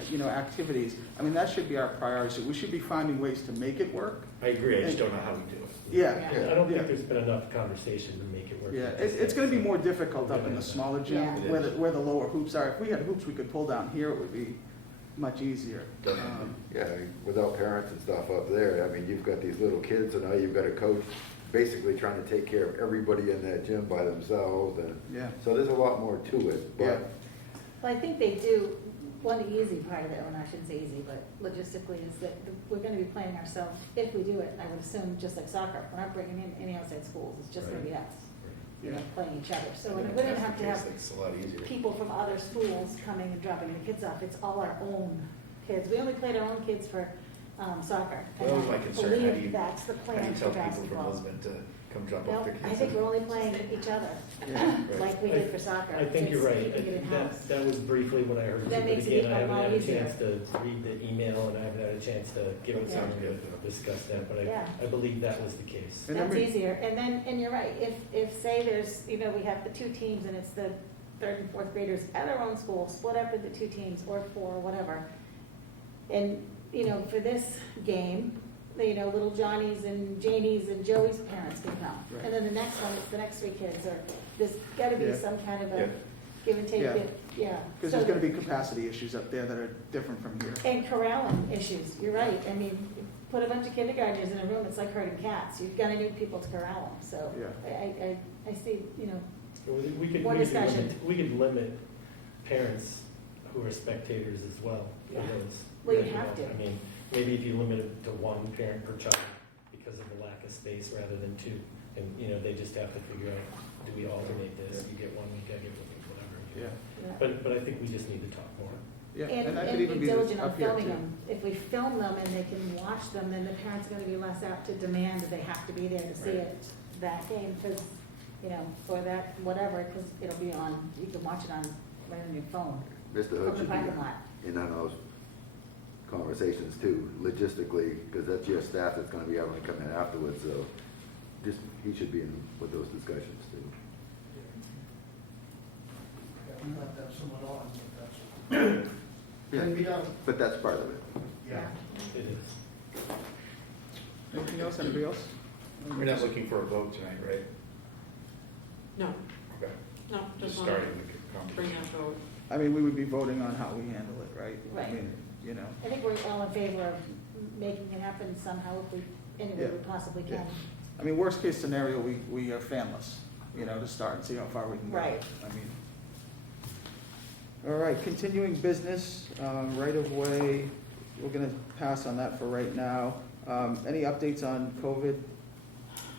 activities. I mean, that should be our priority. So we should be finding ways to make it work. I agree, I just don't know how we do it. Yeah. I don't Yeah. think there's been enough conversation to make it work. Yeah, it's gonna be more difficult up in the smaller gym, Yeah. where the lower hoops are. If we had hoops we could pull down here, it would be much easier. Yeah, without parents and stuff up there, I mean, you've got these little kids, and now you've got a coach basically trying to take care of everybody in that gym by themselves, and Yeah, so there's a lot more to it, yeah, but Well, I think they do, one easy part of it, well, I shouldn't say easy, but logistically is that we're gonna be playing ourselves, if we do it, I would assume, just like soccer, we're not bringing in any outside schools, it's just gonna be us, yeah. playing each other. So And we if wouldn't that's have the to case, have It's a lot easier. people from other schools coming and dropping the kids off, it's all our own kids. We only played our own kids for soccer. And That was my I concern. How do believe you- that's the How do plan you for tell people from basketball. Lisbon to come jump No, off their kids? I think we're only playing each other, Yeah. like we did for soccer. I think you're It's right. keeping it in-house. That was briefly what I heard. That But makes it again, I a lot haven't had a easier. chance to read the email and I haven't had a chance to get with Yeah. someone to discuss that, but Yeah. I believe that was the case. And then That's we- easier, and then, and you're right, if say there's, we have the two teams and it's the third and fourth graders at their own school, split up into two teams or four, whatever. And, for this game, little Johnny's and Janie's and Joey's parents can come. Right. And then the next one, it's the next three kids, or there's gotta be Yeah. some kind of Yeah. a give and take, Yeah. yeah. Because So there's gonna that- be capacity issues up there that are different from here. And corralling issues, you're right, I mean, put a bunch of kindergartners in a room, it's like herding cats, you've gotta need people to corral them, so. Yeah. I see, We could, More discussion. we could limit parents who are spectators as well. for Yeah. those. Well, you have to. I mean, maybe if you limit it to one parent per child because of the lack of space rather than two. And, they just have to figure out, do we alternate this? You get one week, I get one week, whatever. Yeah, But I think we just need to talk more. yeah. and that could be even be diligent on up here filming too. them. If we film them and they can watch them, then the parents are gonna be less apt to demand that they have to be there to see Right. it, that game, because, or that, whatever, because it'll be on, you can watch it right on your phone, Mr. from Hood the should parking lot. be in on those conversations too, logistically, because that's your staff that's gonna be having to come in afterwards, so he should be in with those discussions too. Yeah, we'd like to have someone on, but that's, can be done. But that's part of it. Yeah. It is. Anything else, anybody else? We're not looking for a vote tonight, right? No, Okay. no, just Just want starting to the bring conversation. that forward. I mean, we would be voting on how we handle it, right? Right. I mean, I think we're all in favor of making it happen somehow if we, any way we Yeah. possibly Yeah. can. I mean, worst case scenario, we are fanless, to start and see how far we can go. Right. I mean. All right, continuing business, right of way, we're gonna pass on that for right now. Any updates on COVID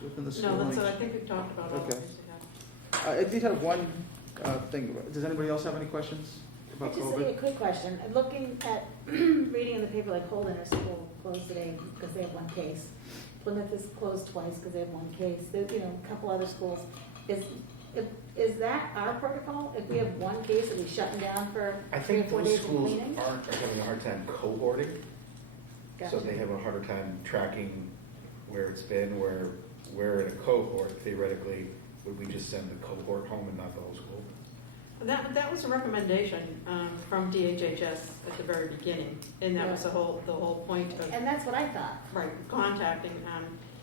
within the school? No, I think we've talked about all Okay. this. yeah. I did have one thing. Does anybody else have any questions about Just COVID? a quick question, looking at, reading in the paper, like Holden is school closed today because they have one case. Plymouth is closed twice because they have one case, there's, a couple other schools. Is that our protocol? If we have one case, are we shutting down for I 3 or think 4 those days of schools cleaning? are having a hard time cohorting, so Gotcha. they have a harder time tracking where it's been, where we're in a cohort, theoretically, would we just send the cohort home and not the whole school? That was a recommendation from DHHS at the very beginning, and that was the whole point of, And that's what I thought. right, contacting,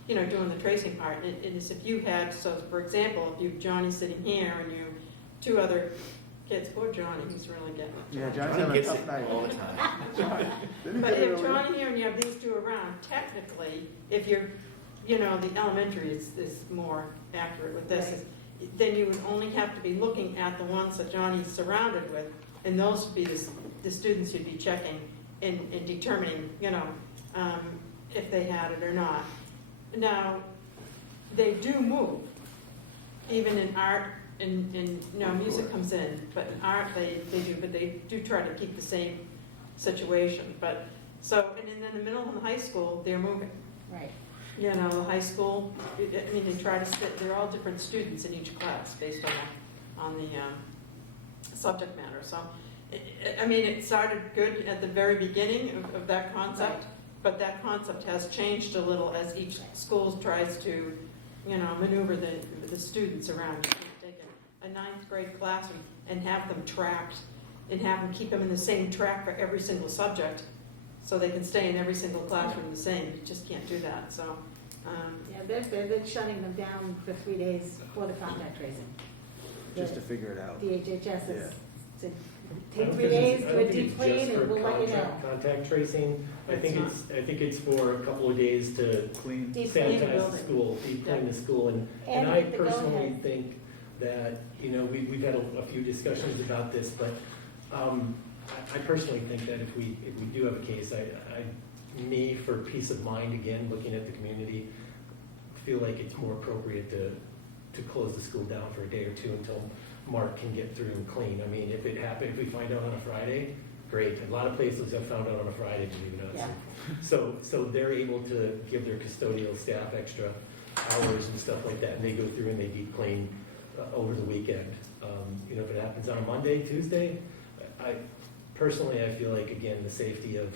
doing the tracing part. And it's if you had, so for example, if you, Johnny's sitting here and you, two other kids, poor Johnny, he's really getting it. Yeah, Johnny's Johnny having a gets tough it night. all the time. Didn't he But get it if earlier? Johnny here and you have these two around, technically, if you're, the elementary is more accurate with this, is then you would only have to be looking at the ones that Johnny's surrounded with, and those would be the students you'd be checking and determining, if they had it or not. Now, they do move, even in art, and music comes in, but in art, they do, but they do try to keep the same situation. But, so, and in the middle and the high school, they're moving. Right. The high school, they try to split, they're all different students in each class based on the subject matter. So, it started good at the very beginning of that concept, but that concept has changed a little as each school tries to, maneuver the students around. You can't take a ninth grade class and have them tracked and have them keep them in the same track for every single subject, so they can stay in every single classroom the same. You just can't do that, so. Yeah, they're shutting them down for 3 days for the contact tracing. Just to figure it out. The HHS Yeah. is, said, I take don't 3 think it's- days, I do don't a think deep it's clean, just and for we'll let you know. Contact tracing, I think it's for a couple of days to Clean. Deep clean the sanitize the building. school, deep clean the school, and And I the personally go-ahead. think that, we've had a few discussions about this, but, I personally think that if we do have a case, me, for peace of mind, again, looking at the community, feel like it's more appropriate to close the school down for a day or two until Mark can get through and clean. I mean, if it happened, if we find out on a Friday, great. A lot of places have found out on a Friday, believe it or Yeah. not. So they're able to give their custodial staff extra hours and stuff like that, and they go through and they deep clean over the weekend. If it happens on a Monday, Tuesday, I feel like, again, the safety of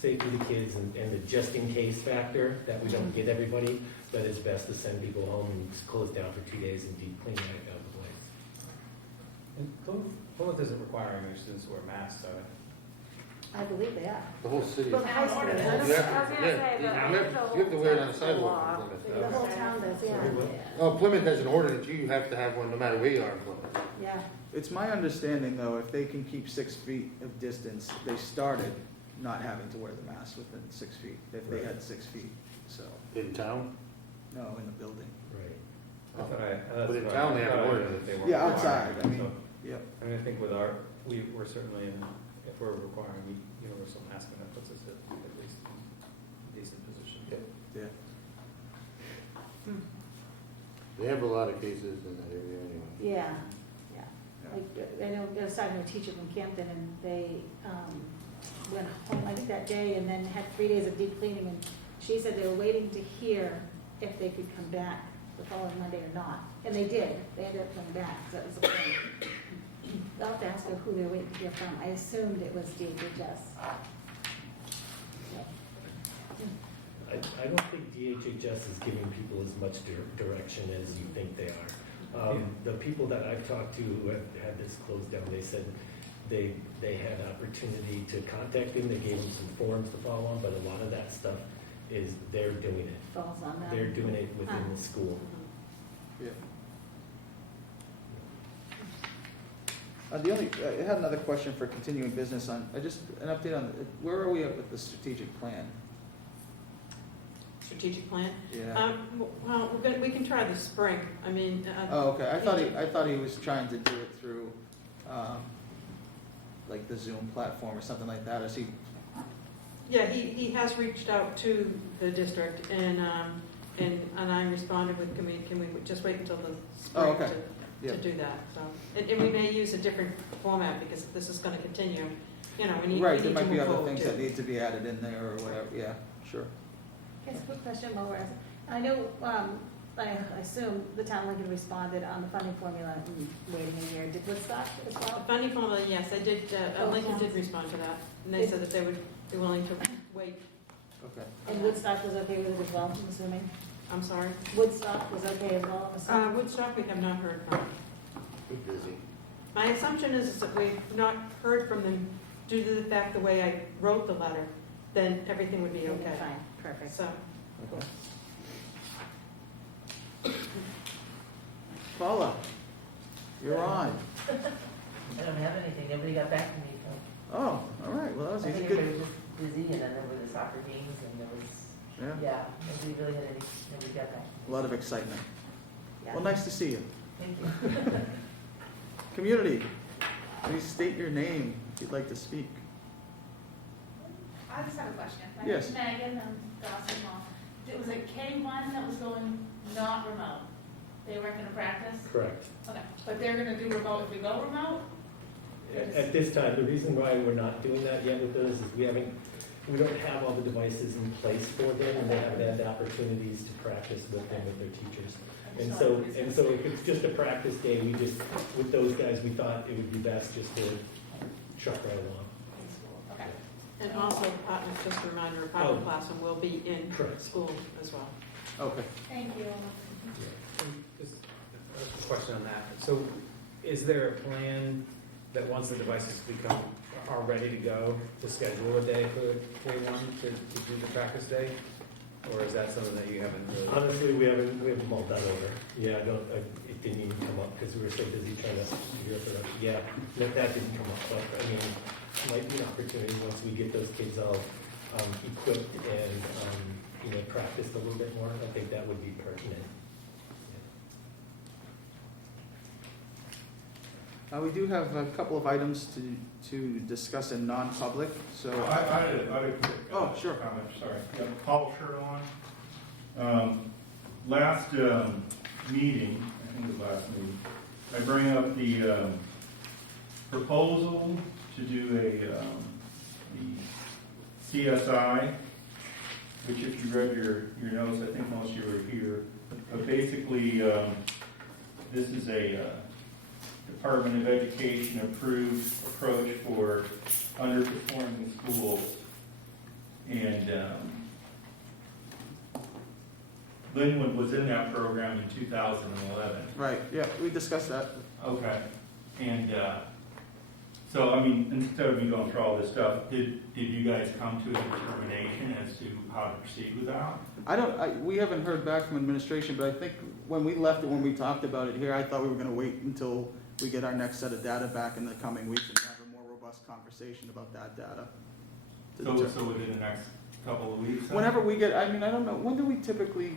the kids and the just-in-case factor, that we don't get everybody, that it's best to send people home and just close down for 2 days and deep clean that out of the place. And Plymouth isn't requiring their students to wear masks, are they? I believe they are. The whole city. Well, high school, You I have was to- gonna say, yeah, the you have whole to wear it on the town's sidewalk. law. The whole town does, yeah. Oh, Plymouth has an ordinance, you have to have one no matter where you are in Plymouth. Yeah, It's my understanding, though, if they can keep 6 feet of distance, they started not having to wear the mask within 6 feet, if they had 6 feet, so, In town? no, in the building. Right. But in town, they have an ordinance. Yeah, outside, I mean, So, yep. I mean, I think with we're certainly in, if we're requiring universal masking, that puts us at least in a decent position. Yeah. They have a lot of cases in that area anyway. yeah, yeah. Like, I know, I was talking to a teacher from Campton, and they went home, I think that day, and then had 3 days of deep cleaning, and she said they were waiting to hear if they could come back the following Monday or not. And they did, they ended up coming back, so that was the plan. I'll have to ask her who they were waiting to hear from. I assumed it was DHHS. I don't think DHHS is giving people as much direction as you think they are. The people that I've talked to who have had this closed down, they said they had opportunity to contact them, they gave them some forms to follow on, but a lot of that stuff is they're doing it. Falls on them. They're doing it within the school. Yeah. The only, I had another question for continuing business on, just an update on, where are we at with the strategic plan? Strategic plan? Yeah. Well, we can try the spring. I mean, Oh, okay, I thought he was trying to do it through, like the Zoom platform or something like that, is he? yeah, he has reached out to the district, and I responded with, can we just wait until the spring Oh, okay. to do that, so. And we may use a different format, because if this is gonna continue, we need Right, to there might be move other forward things too. that need to be added in there or whatever, yeah, sure. Yes, quick question while we're at it. I know, I assume the town Lincoln responded on the funding formula, waiting a year. Did Woodstock as well? Funding formula, yes, I did, Lincoln did respond to that, and they said that they would be willing to wait. Okay. And Woodstock was okay with it as well, I'm assuming? I'm sorry. Woodstock was okay as well, I'm assuming? Woodstock, we have not heard from. We're busy. My assumption is that we've not heard from them due to the fact the way I wrote the letter, then everything would be okay. Fine, perfect. So, Okay. Paula, you're on. I don't have anything, nobody got back to me, so. Oh, all right, well, that was I easy, think good. everybody was just busy, and then there were the soccer games, and there was, Yeah, yeah, nobody really had any, nobody got back. a lot of excitement. Yeah. Well, nice to see you. Thank you. Community, please state your name if you'd like to speak. I just have a question. My Yes. name's Megan, I'm Dawson Hall. It was a K-1 that was going not remote. They weren't gonna practice? Correct. Okay, but they're gonna do remote if we go remote? At this time, the reason why we're not doing that yet with those is we don't have all the devices in place for them, and they haven't had the opportunities to practice with them, with their teachers. And so if it's just a practice day, with those guys, we thought it would be best just to truck right along. Okay. and also, just a reminder, part of the classroom will be in Correct. school as well. Okay. Thank you. Just a question on that. So is there a plan that once the devices are ready to go, to schedule a day for K1 to do the practice day? Or is that something that you haven't really? Honestly, we haven't mulled that over. Yeah, it didn't even come up because we were so busy trying to figure out the, yeah, that didn't come up. But I mean, might be an opportunity once we get those kids all equipped and, practiced a little bit more. I think that would be pertinent. We do have a couple of items to discuss in non-public, so. I had a quick Oh, sure. comment, sorry. Got a polo shirt on. Last meeting, I think it was last meeting, I bring up the proposal to do the CSI, which if you read your notes, I think most of you were here. But basically, this is a Department of Education approved approach for underperforming schools. And Lin-Wood was in that program in 2011. Right, yeah, we discussed that. Okay. And so, I mean, instead of me going through all this stuff, did you guys come to a determination as to how to proceed with that? We haven't heard back from administration, but I think when we left it, when we talked about it here, I thought we were gonna wait until we get our next set of data back in the coming weeks and have a more robust conversation about that data. So within the next couple of weeks? then? Whenever we get, I mean, I don't know, when do we typically,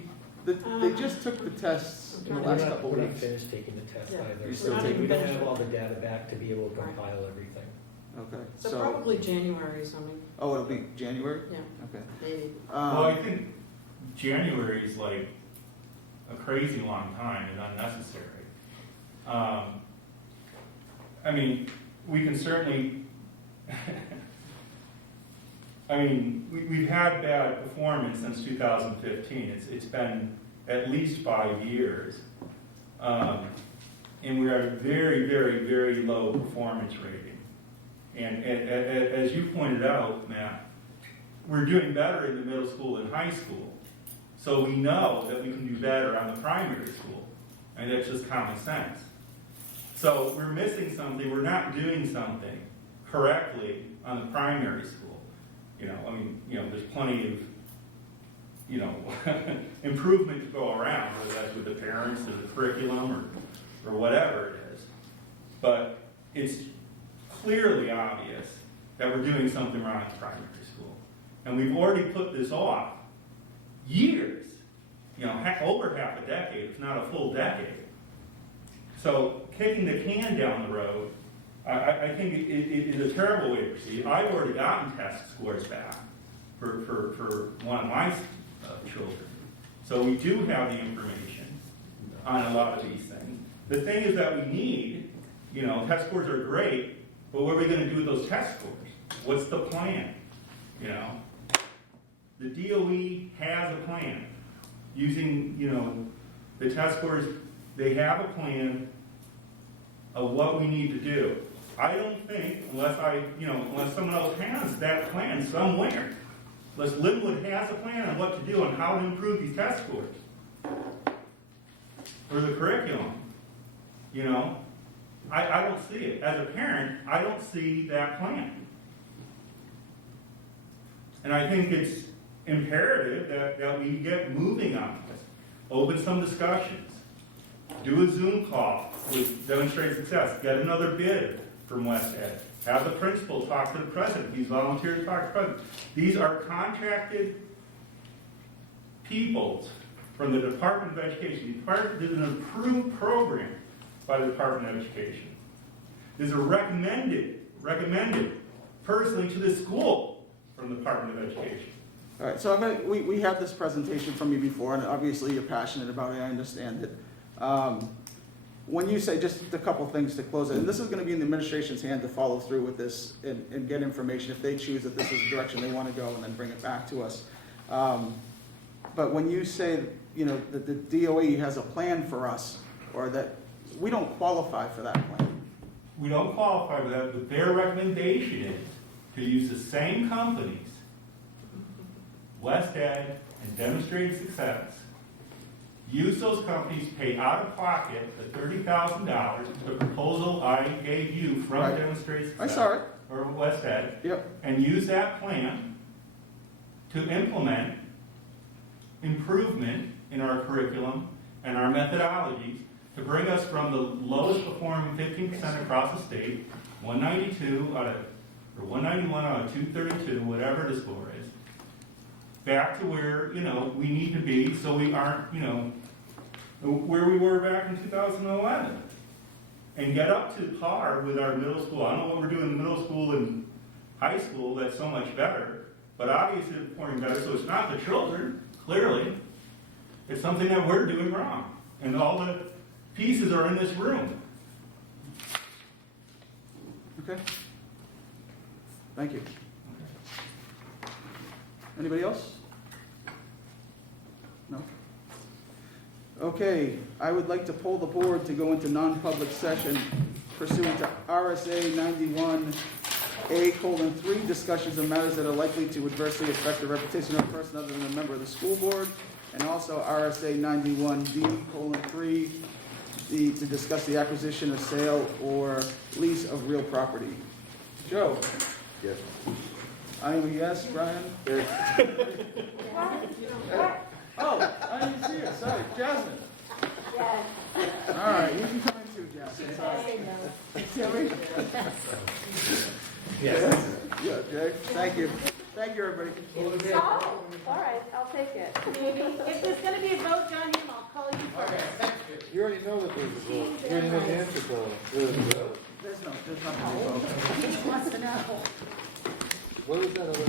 they just took the tests in the last couple of We're not weeks. finished taking the test Yeah. either. You're So still taking we don't it. have all the data back to be able to compile everything. Okay, So probably January or something, oh, it'll be January? yeah, Okay. maybe. Well, I think January is like a crazy long time and unnecessary. I mean, we can certainly, I mean, we've had bad performance since 2015. It's been at least 5 years. And we're at a very, very, very low performance rating. And as you pointed out, Matt, we're doing better in the middle school and high school. So we know that we can do better on the primary school. And that's just common sense. So we're missing something, we're not doing something correctly on the primary school. I mean, there's plenty of, improvement to go around, whether that's with the parents or the curriculum or whatever it is. But it's clearly obvious that we're doing something wrong in primary school. And we've already put this off years, over half a decade, if not a full decade. So kicking the can down the road, I think it is a terrible way to proceed. I've already gotten test scores back for one of my children. So we do have the information on a lot of these things. The thing is that we need, test scores are great, but what are we going to do with those test scores? What's the plan? The DOE has a plan. Using, the test scores, they have a plan of what we need to do. I don't think, unless someone else has that plan somewhere, unless Lin-Wood has a plan on what to do and how to improve these test scores, or the curriculum, I don't see it. As a parent, I don't see that plan. And I think it's imperative that we get moving on this. Open some discussions. Do a Zoom call with demonstrated success. Get another bid from West Ed. Have the principal talk to the president. He's volunteered to talk to the president. These are contracted people from the Department of Education. This is an approved program by the Department of Education. These are recommended personally to the school from the Department of Education. All right, so we had this presentation from you before, and obviously you're passionate about it, I understand it. When you say, just a couple things to close it, and this is going to be in the administration's hand to follow through with this and get information if they choose that this is the direction they want to go, and then bring it back to us. But when you say, that the DOE has a plan for us, or that we don't qualify for that plan. We don't qualify for that, but their recommendation is to use the same companies, West Ed and Demonstrated Success, use those companies, pay out of pocket the $30,000, the proposal I gave you from Right. Demonstrate I Success, saw it. or West Ed, Yep. and use that plan to implement improvement in our curriculum and our methodologies to bring us from the lowest performing 15% across the state, 192 out of, or 191 out of 232, whatever the score is, back to where, we need to be so we aren't, where we were back in 2011. And get up to par with our middle school. I don't know what we're doing in middle school and high school that's so much better, but obviously it's performing better, so it's not the children, clearly. It's something that we're doing wrong. And all the pieces are in this room. Okay. Thank you. Anybody else? No? Okay, I would like to poll the board to go into non-public session pursuant to RSA 91A:3, discussions of matters that are likely to adversely affect the reputation of a person other than a member of the school board, and also RSA 91D:3, to discuss the acquisition or sale or lease of real property. Joe? Yes. I am a yes. Brian? Oh, I didn't see it. Sorry. Jasmine? Yes. All right, you can come in too, Jasmine. Sorry. Timmy? Yes. Yeah, Jay. Thank you. Thank you, everybody. Oh, all right, I'll take it. Maybe, if there's gonna be a vote, John, I'll call you first. You already know that there's a vote. You already know the answer, though. There's nothing to vote. He wants to know. What was that other